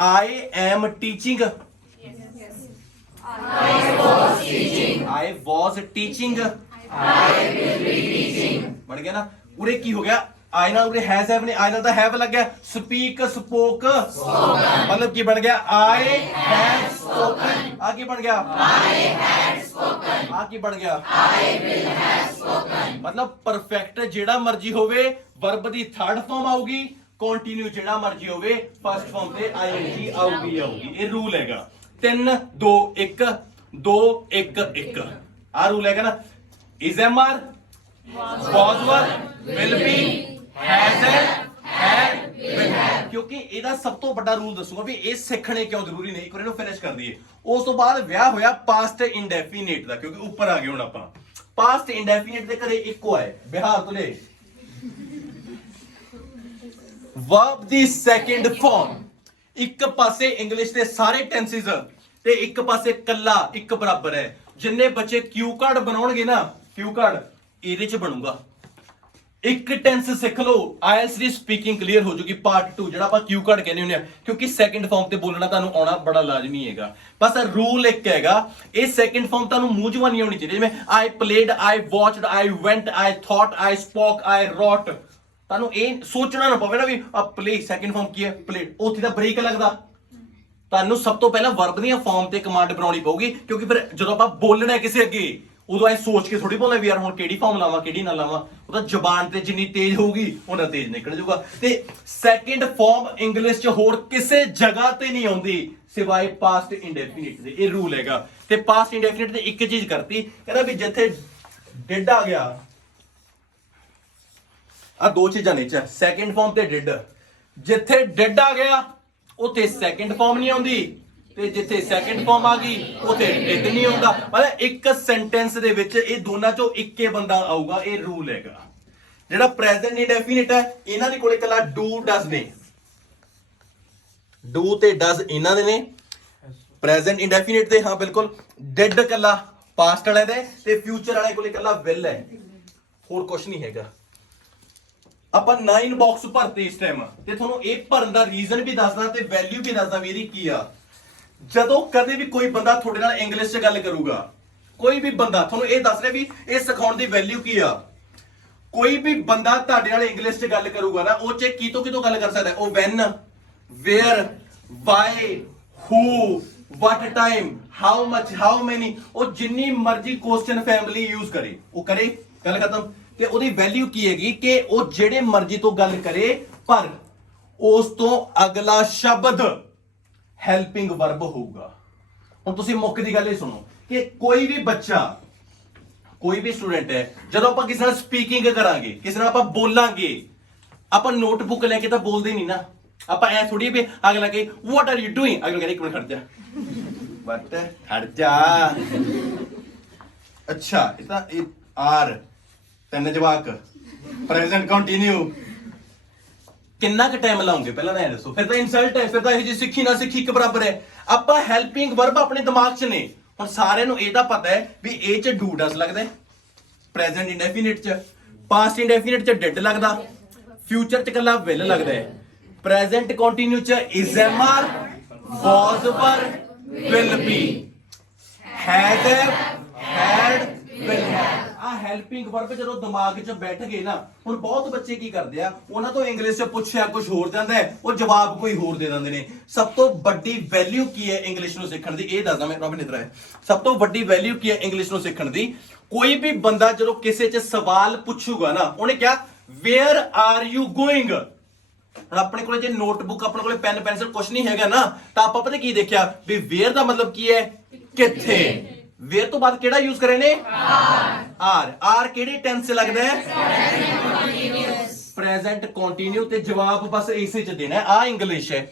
I am teaching, I was teaching, I will be teaching। ਬਣ ਗਿਆ ਨਾ? ਉਰੇ ਕੀ ਹੋ ਗਿਆ? I ਨਾਲ ਉਰੇ has have ਨੇ, I ਨਾਲ ਤਾਂ have ਲੱਗ ਗਿਆ। speak, spoke, ਮਤਲਬ ਕੀ ਬਣ ਗਿਆ? I have spoken। ਆ ਕੀ ਬਣ ਗਿਆ? I had spoken। ਆ ਕੀ ਬਣ ਗਿਆ? I will have spoken। ਮਤਲਬ ਪਰਫੈਕਟ ਜਿਹੜਾ ਮਰਜੀ ਹੋਵੇ, ਵਰਬ ਦੀ ਥਰਡ ਫਾਰਮ ਆਊਗੀ। ਕੰਟੀਨਿਊ ਜਿਹੜਾ ਮਰਜੀ ਹੋਵੇ, ਫਸਟ ਫਾਰਮ ਤੇ ਆਈਐਨਜੀ ਆਊਗੀ। ਇਹ ਰੂਲ ਹੈਗਾ। 3 2 1 2 1 1। ਆ ਰੂਲ ਹੈਗਾ ਨਾ। ਇਜ਼ ਐਮ ਆਰ, ਵਾਜ਼ ਵਰ, will be, has head, will have. ਕਿਉਂਕਿ ਇਹਦਾ ਸਭ ਤੋਂ ਵੱਡਾ ਰੂਲ ਦੱਸੂਗਾ ਵੀ ਇਹ ਸਿੱਖਣੇ ਕਿਉਂ ਜ਼ਰੂਰੀ ਨਹੀਂ। ਇੱਕ ਵਾਰ ਇਹਨੂੰ ਫਿਨਿਸ਼ ਕਰ ਦਈਏ। ਉਸ ਤੋਂ ਬਾਅਦ ਵਿਆਹ ਹੋਇਆ ਪਾਸਟ ਇੰਡੈਫੀਨਿਟ ਦਾ, ਕਿਉਂਕਿ ਉੱਪਰ ਆ ਗਏ ਹੁਣ ਆਪਾਂ। ਪਾਸਟ ਇੰਡੈਫੀਨਿਟ ਦੇ ਘਰੇ ਇੱਕੋ ਆਏ, ਬਿਹਾਰ ਤੋਂ ਲੈ। ਵਰਬ ਦੀ ਸੈਕਿੰਡ ਫਾਰਮ, ਇੱਕ ਪਾਸੇ ਇੰਗਲਿਸ਼ ਦੇ ਸਾਰੇ ਟੈਂਸਿਸ ਤੇ ਇੱਕ ਪਾਸੇ ਕੱਲਾ ਇੱਕ ਬਰਾਬਰ ਹੈ। ਜਿੰਨੇ ਬੱਚੇ ਕਿਊ ਕਾਰਡ ਬਣਾਉਣਗੇ ਨਾ, ਕਿਊ ਕਾਰਡ ਇਹਦੇ ਚ ਬਣੂਗਾ। ਇੱਕ ਟੈਂਸ ਸਿੱਖ ਲਓ, ਆਇਲਸ ਦੀ ਸਪੀਕਿੰਗ ਕਲੀਅਰ ਹੋ ਜੂਗੀ। ਪਾਰਟ 2 ਜਿਹੜਾ ਆਪਾਂ ਕਿਊ ਕਾਰਡ ਕਹਿੰਦੇ ਹੁੰਦੇ ਆ, ਕਿਉਂਕਿ ਸੈਕੰਡ ਫਾਰਮ ਤੇ ਬੋਲਣਾ ਤੁਹਾਨੂੰ ਆਉਣਾ ਬੜਾ ਲਾਜ਼ਮੀ ਹੈਗਾ। ਬਸ ਰੂਲ ਇੱਕ ਹੈਗਾ, ਇਹ ਸੈਕੰਡ ਫਾਰਮ ਤੁਹਾਨੂੰ ਮੂੰਹ ਜਵਾਂ ਨਹੀਂ ਆਉਣੀ ਚਾਹੀਦੀ। ਜਿਵੇਂ I played, I watched, I went, I thought, I spoke, I wrote. ਤੁਹਾਨੂੰ ਇਹ ਸੋਚਣਾ ਨਾ ਪਵੇ ਨਾ ਵੀ ਆ ਪਲੇ ਸੈਕੰਡ ਫਾਰਮ ਕੀ ਹੈ, ਪਲੇਡ, ਉੱਥੇ ਤਾਂ ਬ੍ਰੇਕ ਲੱਗਦਾ। ਤੁਹਾਨੂੰ ਸਭ ਤੋਂ ਪਹਿਲਾਂ ਵਰਬ ਦੀਆਂ ਫਾਰਮ ਤੇ ਕਮਾਂਡ ਬਣਾਉਣੀ ਪਊਗੀ, ਕਿਉਂਕਿ ਫਿਰ ਜਦੋਂ ਆਪਾਂ ਬੋਲਣਾ ਕਿਸੇ ਅੱਗੇ ਉਦੋਂ ਐ ਸੋਚ ਕੇ ਥੋੜੀ ਬੋਲਣਾ ਵੀ ਯਾਰ ਹੁਣ ਕਿਹੜੀ ਫਾਰਮ ਲਾਵਾਂ ਕਿਹੜੀ ਨਾ ਲਾਵਾਂ। ਉਹ ਤਾਂ ਜ਼ਬਾਨ ਤੇ ਜਿੰਨੀ ਤੇਜ਼ ਹੋਊਗੀ ਉਹਨਾਂ ਤੇਜ਼ ਨਿਕਲ ਜਾਊਗਾ। ਤੇ ਸੈਕੰਡ ਫਾਰਮ ਇੰਗਲਿਸ਼ 'ਚ ਹੋਰ ਕਿਸੇ ਜਗ੍ਹਾ ਤੇ ਨਹੀਂ ਆਉਂਦੀ ਸਿਵਾਏ ਪਾਸਟ ਇੰਡੈਫੀਨਿਟ ਦੇ। ਇਹ ਰੂਲ ਹੈਗਾ। ਤੇ ਪਾਸਟ ਇੰਡੈਫੀਨਿਟ ਤੇ ਇੱਕ ਚੀਜ਼ ਕਰਤੀ, ਕਹਿੰਦਾ ਵੀ ਜਿੱਥੇ ਡਿਡ ਆ ਗਿਆ, ਆ ਦੋ ਚੀਜ਼ਾਂ ਨੇ ਚ ਸੈਕੰਡ ਫਾਰਮ ਤੇ ਡਿਡ। ਜਿੱਥੇ ਡਿਡ ਆ ਗਿਆ ਉੱਥੇ ਸੈਕੰਡ ਫਾਰਮ ਨਹੀਂ ਆਉਂਦੀ, ਤੇ ਜਿੱਥੇ ਸੈਕੰਡ ਫਾਰਮ ਆ ਗਈ ਉੱਥੇ ਡਿਡ ਨਹੀਂ ਆਉਂਦਾ। ਮਤਲਬ ਇੱਕ ਸੈਂਟੈਂਸ ਦੇ ਵਿੱਚ ਇਹ ਦੋਨਾਂ ਚੋਂ ਇੱਕੇ ਬੰਦਾ ਆਊਗਾ। ਇਹ ਰੂਲ ਹੈਗਾ। ਜਿਹੜਾ ਪ੍ਰੈਜ਼ੈਂਟ ਇੰਡੈਫੀਨਿਟ ਹੈ ਇਹਨਾਂ ਦੇ ਕੋਲੇ ਇਕੱਲਾ ਡੂ ਡਸ ਨੇ, ਡੂ ਤੇ ਡਸ ਇਹਨਾਂ ਦੇ ਨੇ। ਪ੍ਰੈਜ਼ੈਂਟ ਇੰਡੈਫੀਨਿਟ ਦੇ ਹਾਂ ਬਿਲਕੁਲ ਡਿਡ ਇਕੱਲਾ ਪਾਸਟ ਵਾਲੇ ਦੇ, ਤੇ ਫਿਊਚਰ ਵਾਲੇ ਕੋਲੇ ਇਕੱਲਾ ਵਿਲ ਹੈ, ਹੋਰ ਕੁਝ ਨਹੀਂ ਹੈਗਾ। ਆਪਾਂ 9 ਬਾਕਸ ਭਰਤੇ ਇਸ ਟਾਈਮ, ਤੇ ਤੁਹਾਨੂੰ ਇਹ ਭਰਨ ਦਾ ਰੀਜ਼ਨ ਵੀ ਦੱਸਦਾ ਤੇ ਵੈਲਿਊ ਵੀ ਦੱਸਦਾ ਵੀ ਇਹਦੀ ਕੀ ਆ। ਜਦੋਂ ਕਦੇ ਵੀ ਕੋਈ ਬੰਦਾ ਤੁਹਾਡੇ ਨਾਲ ਇੰਗਲਿਸ਼ 'ਚ ਗੱਲ ਕਰੂਗਾ, ਕੋਈ ਵੀ ਬੰਦਾ ਤੁਹਾਨੂੰ ਇਹ ਦੱਸ ਰਿਹਾ ਵੀ ਇਹ ਸਿਖਾਉਣ ਦੀ ਵੈਲਿਊ ਕੀ ਆ। ਕੋਈ ਵੀ ਬੰਦਾ ਤੁਹਾਡੇ ਨਾਲ ਇੰਗਲਿਸ਼ 'ਚ ਗੱਲ ਕਰੂਗਾ ਨਾ, ਉਹ 'ਚ ਕਿਤੋਂ ਗੱਲ ਕਰ ਸਕਦਾ। ਉਹ when, where, why, who, what time, how much, how many, ਉਹ ਜਿੰਨੀ ਮਰਜ਼ੀ ਕੁਐਸਚਨ ਫੈਮਿਲੀ ਯੂਜ਼ ਕਰੇ, ਉਹ ਕਰੇ, ਗੱਲ ਖਤਮ। ਤੇ ਉਹਦੀ ਵੈਲਿਊ ਕੀ ਹੈਗੀ ਕਿ ਉਹ ਜਿਹੜੇ ਮਰਜ਼ੀ ਤੋਂ ਗੱਲ ਕਰੇ, ਪਰ ਉਸ ਤੋਂ ਅਗਲਾ ਸ਼ਬਦ ਹੈਲਪਿੰਗ ਵਰਬ ਹੋਊਗਾ। ਹੁਣ ਤੁਸੀਂ ਮੁੱਖ ਦੀ ਗੱਲ ਇਹ ਸੁਣੋ ਕਿ ਕੋਈ ਵੀ ਬੱਚਾ, ਕੋਈ ਵੀ ਸਟੂਡੈਂਟ ਹੈ, ਜਦੋਂ ਆਪਾਂ ਕਿਸੇ ਨਾਲ ਸਪੀਕਿੰਗ ਕਰਾਂਗੇ, ਕਿਸੇ ਨਾਲ ਆਪਾਂ ਬੋਲਾਂਗੇ, ਆਪਾਂ ਨੋਟਬੁੱਕ ਲੈ ਕੇ ਤਾਂ ਬੋਲਦੇ ਨਹੀਂ ਨਾ। ਆਪਾਂ ਐ ਥੋੜੀ ਵੀ ਅਗਲਾ ਕਹੇ ਵਾਟ ਆਰ ਯੂ ਡੂਇੰਗ, ਅਗਲਾ ਕਹਿੰਦਾ ਇੱਕ ਮਿੰਟ ਖੜ ਜਾ, ਬਟ ਖੜ ਜਾ। ਅੱਛਾ ਇਹ ਤਾਂ ਇਹ ਆਰ ਤਿੰਨ ਜਵਾਕ, ਪ੍ਰੈਜ਼ੈਂਟ ਕੰਟੀਨਿਊ, ਕਿੰਨਾ ਕੁ ਟਾਈਮ ਲਾਉਂਗੇ ਪਹਿਲਾਂ ਤਾਂ ਇਹ ਦੱਸੋ। ਫਿਰ ਤਾਂ ਇਨਸਲਟ ਹੈ, ਫਿਰ ਤਾਂ ਇਹ ਜੀ ਸਿੱਖੀ ਨਾ ਸਿੱਖੀ ਇੱਕ ਬਰਾਬਰ ਹੈ। ਆਪਾਂ ਹੈਲਪਿੰਗ ਵਰਬ ਆਪਣੇ ਦਿਮਾਗ 'ਚ ਨੇ। ਹੁਣ ਸਾਰਿਆਂ ਨੂੰ ਇਹ ਤਾਂ ਪਤਾ ਹੈ ਵੀ ਇਹ 'ਚ ਡੂ ਡਸ ਲੱਗਦਾ, ਪ੍ਰੈਜ਼ੈਂਟ ਇੰਡੈਫੀਨਿਟ 'ਚ, ਪਾਸਟ ਇੰਡੈਫੀਨਿਟ 'ਚ ਡਿਡ ਲੱਗਦਾ, ਫਿਊਚਰ 'ਚ ਇਕੱਲਾ ਵਿਲ ਲੱਗਦਾ ਹੈ, ਪ੍ਰੈਜ਼ੈਂਟ ਕੰਟੀਨਿਊ 'ਚ ਇਜ਼ ਐਮ ਆਰ, ਵਾਸ ਵਰ, will be, head, head, will have. ਆ ਹੈਲਪਿੰਗ ਵਰਬ ਜਦੋਂ ਦਿਮਾਗ 'ਚ ਬੈਠ ਗਏ ਨਾ, ਹੁਣ ਬਹੁਤ ਬੱਚੇ ਕੀ ਕਰਦੇ ਆ, ਉਹਨਾਂ ਤੋਂ ਇੰਗਲਿਸ਼ 'ਚ ਪੁੱਛਿਆ ਕੁਝ ਹੋਰ ਜਾਂਦਾ ਹੈ, ਉਹ ਜਵਾਬ ਕੋਈ ਹੋਰ ਦੇ ਦਿੰਦੇ ਨੇ। ਸਭ ਤੋਂ ਵੱਡੀ ਵੈਲਿਊ ਕੀ ਹੈ ਇੰਗਲਿਸ਼ ਨੂੰ ਸਿੱਖਣ ਦੀ, ਇਹ ਦੱਸਦਾ ਮੈਂ ਰੋਬਿਨ ਇਧਰ ਹੈ। ਸਭ ਤੋਂ ਵੱਡੀ ਵੈਲਿਊ ਕੀ ਹੈ ਇੰਗਲਿਸ਼ ਨੂੰ ਸਿੱਖਣ ਦੀ, ਕੋਈ ਵੀ ਬੰਦਾ ਜਦੋਂ ਕਿਸੇ 'ਚ ਸਵਾਲ ਪੁੱਛੂਗਾ ਨਾ, ਉਹਨੇ ਕਿਹਾ ਵੇਅਰ ਆਰ ਯੂ ਗੋਇੰਗ। ਹੁਣ ਆਪਣੇ ਕੋਲੇ ਜੇ ਨੋਟਬੁੱਕ, ਆਪਣੇ ਕੋਲੇ ਪੈਨ ਪੈਨਸਲ ਕੁਝ ਨਹੀਂ ਹੈਗਾ ਨਾ, ਤਾਂ ਆਪਾਂ ਪਤਾ ਕੀ ਦੇਖਿਆ ਵੀ ਵੇਅਰ ਦਾ ਮਤਲਬ ਕੀ ਹੈ, ਕਿੱਥੇ। ਵੇਅਰ ਤੋਂ ਬਾਅਦ ਕਿਹੜਾ ਯੂਜ਼ ਕਰੇ ਨੇ, ਆਰ। ਆਰ ਕਿਹੜੇ ਟੈਂਸ 'ਚ ਲੱਗਦਾ ਹੈ, ਪ੍ਰੈਜ਼ੈਂਟ ਕੰਟੀਨਿਊ। ਤੇ ਜਵਾਬ ਬਸ ਇਸੇ 'ਚ ਦੇਣਾ ਹੈ। ਆ ਇੰਗਲਿਸ਼ ਹੈ।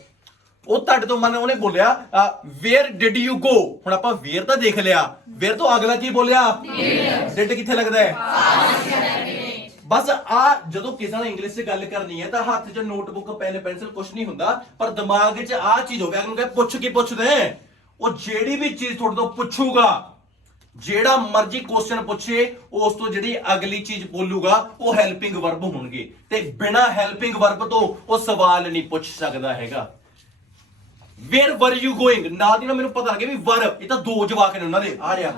ਉਹ ਤੁਹਾਡੇ ਤੋਂ ਮਨ ਉਹਨੇ ਬੋਲਿਆ ਵੇਅਰ ਡਿਡ ਯੂ ਗੋ, ਹੁਣ ਆਪਾਂ ਵੇਅਰ ਤਾਂ ਦੇਖ ਲਿਆ, ਵੇਅਰ ਤੋਂ ਅਗਲਾ ਕੀ ਬੋਲਿਆ, ਡਿਡ ਕਿੱਥੇ ਲੱਗਦਾ ਹੈ। ਬਸ ਆ ਜਦੋਂ ਕਿਸੇ ਨਾਲ ਇੰਗਲਿਸ਼ 'ਚ ਗੱਲ ਕਰਨੀ ਹੈ ਤਾਂ ਹੱਥ 'ਚ ਨੋਟਬੁੱਕ, ਪੈਨ ਪੈਨਸਲ ਕੁਝ ਨਹੀਂ ਹੁੰਦਾ, ਪਰ ਦਿਮਾਗ 'ਚ ਆ ਚੀਜ਼ ਹੋਵੇ। ਅਗਰ ਪੁੱਛ ਕੇ ਪੁੱਛਦੇ, ਉਹ ਜਿਹੜੀ ਵੀ ਚੀਜ਼ ਤੁਹਾਡੇ ਤੋਂ ਪੁੱਛੂਗਾ, ਜਿਹੜਾ ਮਰਜ਼ੀ ਕੁਐਸਚਨ ਪੁੱਛੇ, ਉਸ ਤੋਂ ਜਿਹੜੀ ਅਗਲੀ ਚੀਜ਼ ਬੋਲੂਗਾ ਉਹ ਹੈਲਪਿੰਗ ਵਰਬ ਹੋਣਗੇ। ਤੇ ਬਿਨਾ ਹੈਲਪਿੰਗ ਵਰਬ ਤੋਂ ਉਹ ਸਵਾਲ ਨਹੀਂ ਪੁੱਛ ਸਕਦਾ ਹੈਗਾ। ਵੇਅਰ ਵਰ ਯੂ ਗੋਇੰਗ, ਨਾਲ ਦੀ ਨਾਲ ਮੈਨੂੰ ਪਤਾ ਲੱਗੇ ਵੀ ਵਰ, ਇਹ ਤਾਂ ਦੋ ਜਵਾਕ ਨੇ ਉਹਨਾਂ ਦੇ, ਆ ਰਿਹਾ।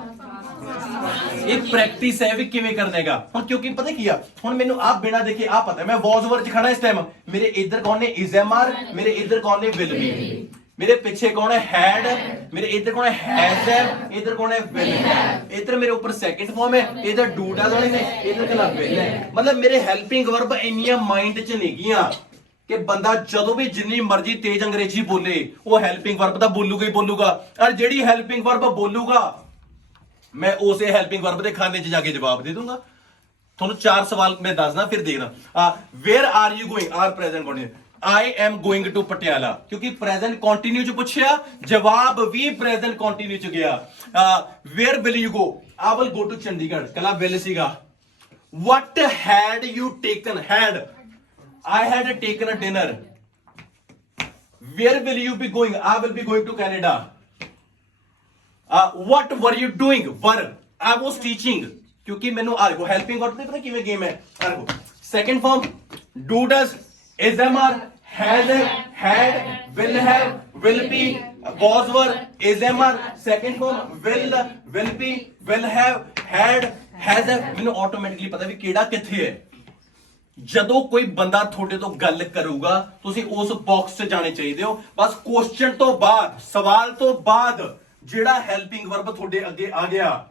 ਇਹ ਪ੍ਰੈਕਟਿਸ ਹੈ ਵੀ ਕਿਵੇਂ ਕਰਨਾ ਹੈਗਾ। ਹੁਣ ਕਿਉਂਕਿ ਪਤਾ ਕੀ ਆ, ਹੁਣ ਮੈਨੂੰ ਆਪ ਬਿਨਾ ਦੇਖੇ ਆ ਪਤਾ ਮੈਂ ਵਾਸ ਵਰ 'ਚ ਖੜਾ ਇਸ ਟਾਈਮ, ਮੇਰੇ ਇੱਧਰ ਕੌਣ ਨੇ, ਇਜ਼ ਐਮ ਆਰ, ਮੇਰੇ ਇੱਧਰ ਕੌਣ ਨੇ, ਵਿਲ ਬੀ, मेरे पीछे कौन है, हैड, मेरे इधर कौन है, हैज है, इधर कौन है, विल है, इधर मेरे ऊपर सेकंड फॉर्म है, इधर डू डज वाले ने, इधर कला विल है। मतलब मेरे हेल्पिंग वर्ब इन्नियां माइंड च नहीं गियां कि बंदा जदों भी जिन्नी मर्जी तेज अंग्रेजी बोले वो हेल्पिंग वर्ब तो बोलूगा ही बोलूगा, और जेडी हेल्पिंग वर्ब बोलूगा मैं उसे हेल्पिंग वर्ब के खाने च जाके जवाब दे दूंगा। ਤੁਹਾਨੂੰ 4 सवाल मैं दसना फिर देखना। Where are you going, are present continue, I am going to Patiala, क्योंकि प्रेजेंट कंटिन्यू च पूछया, जवाब भी प्रेजेंट कंटिन्यू च गया। Where will you go, I will go to Chandigarh, कला विल सीगा। What had you taken, had, I had taken a dinner. Where will you be going, I will be going to Canada. What were you doing, were, I was teaching, क्योंकि मैनू आ देखो हेल्पिंग वर्ब ते पता किवें गेम है। आ देखो second form do does, is am are, has had, will have, will be, was were, is am are, second form will be, will have, had, has have। ਮੈਨੂੰ ਆਟੋਮੈਟਿਕਲੀ ਪਤਾ ਵੀ ਕਿਹੜਾ ਕਿੱਥੇ ਹੈ। ਜਦੋਂ ਕੋਈ ਬੰਦਾ ਤੁਹਾਡੇ ਤੋਂ ਗੱਲ ਕਰੂਗਾ ਤੁਸੀਂ ਉਸ ਬਾਕਸ 'ਚ ਜਾਣੇ ਚਾਹੀਦੇ ਹੋ। ਬਸ ਕੁਐਸਚਨ ਤੋਂ ਬਾਅਦ, ਸਵਾਲ ਤੋਂ ਬਾਅਦ ਜਿਹੜਾ ਹੈਲਪਿੰਗ ਵਰਬ ਤੁਹਾਡੇ ਅੱਗੇ ਆ ਗਿਆ,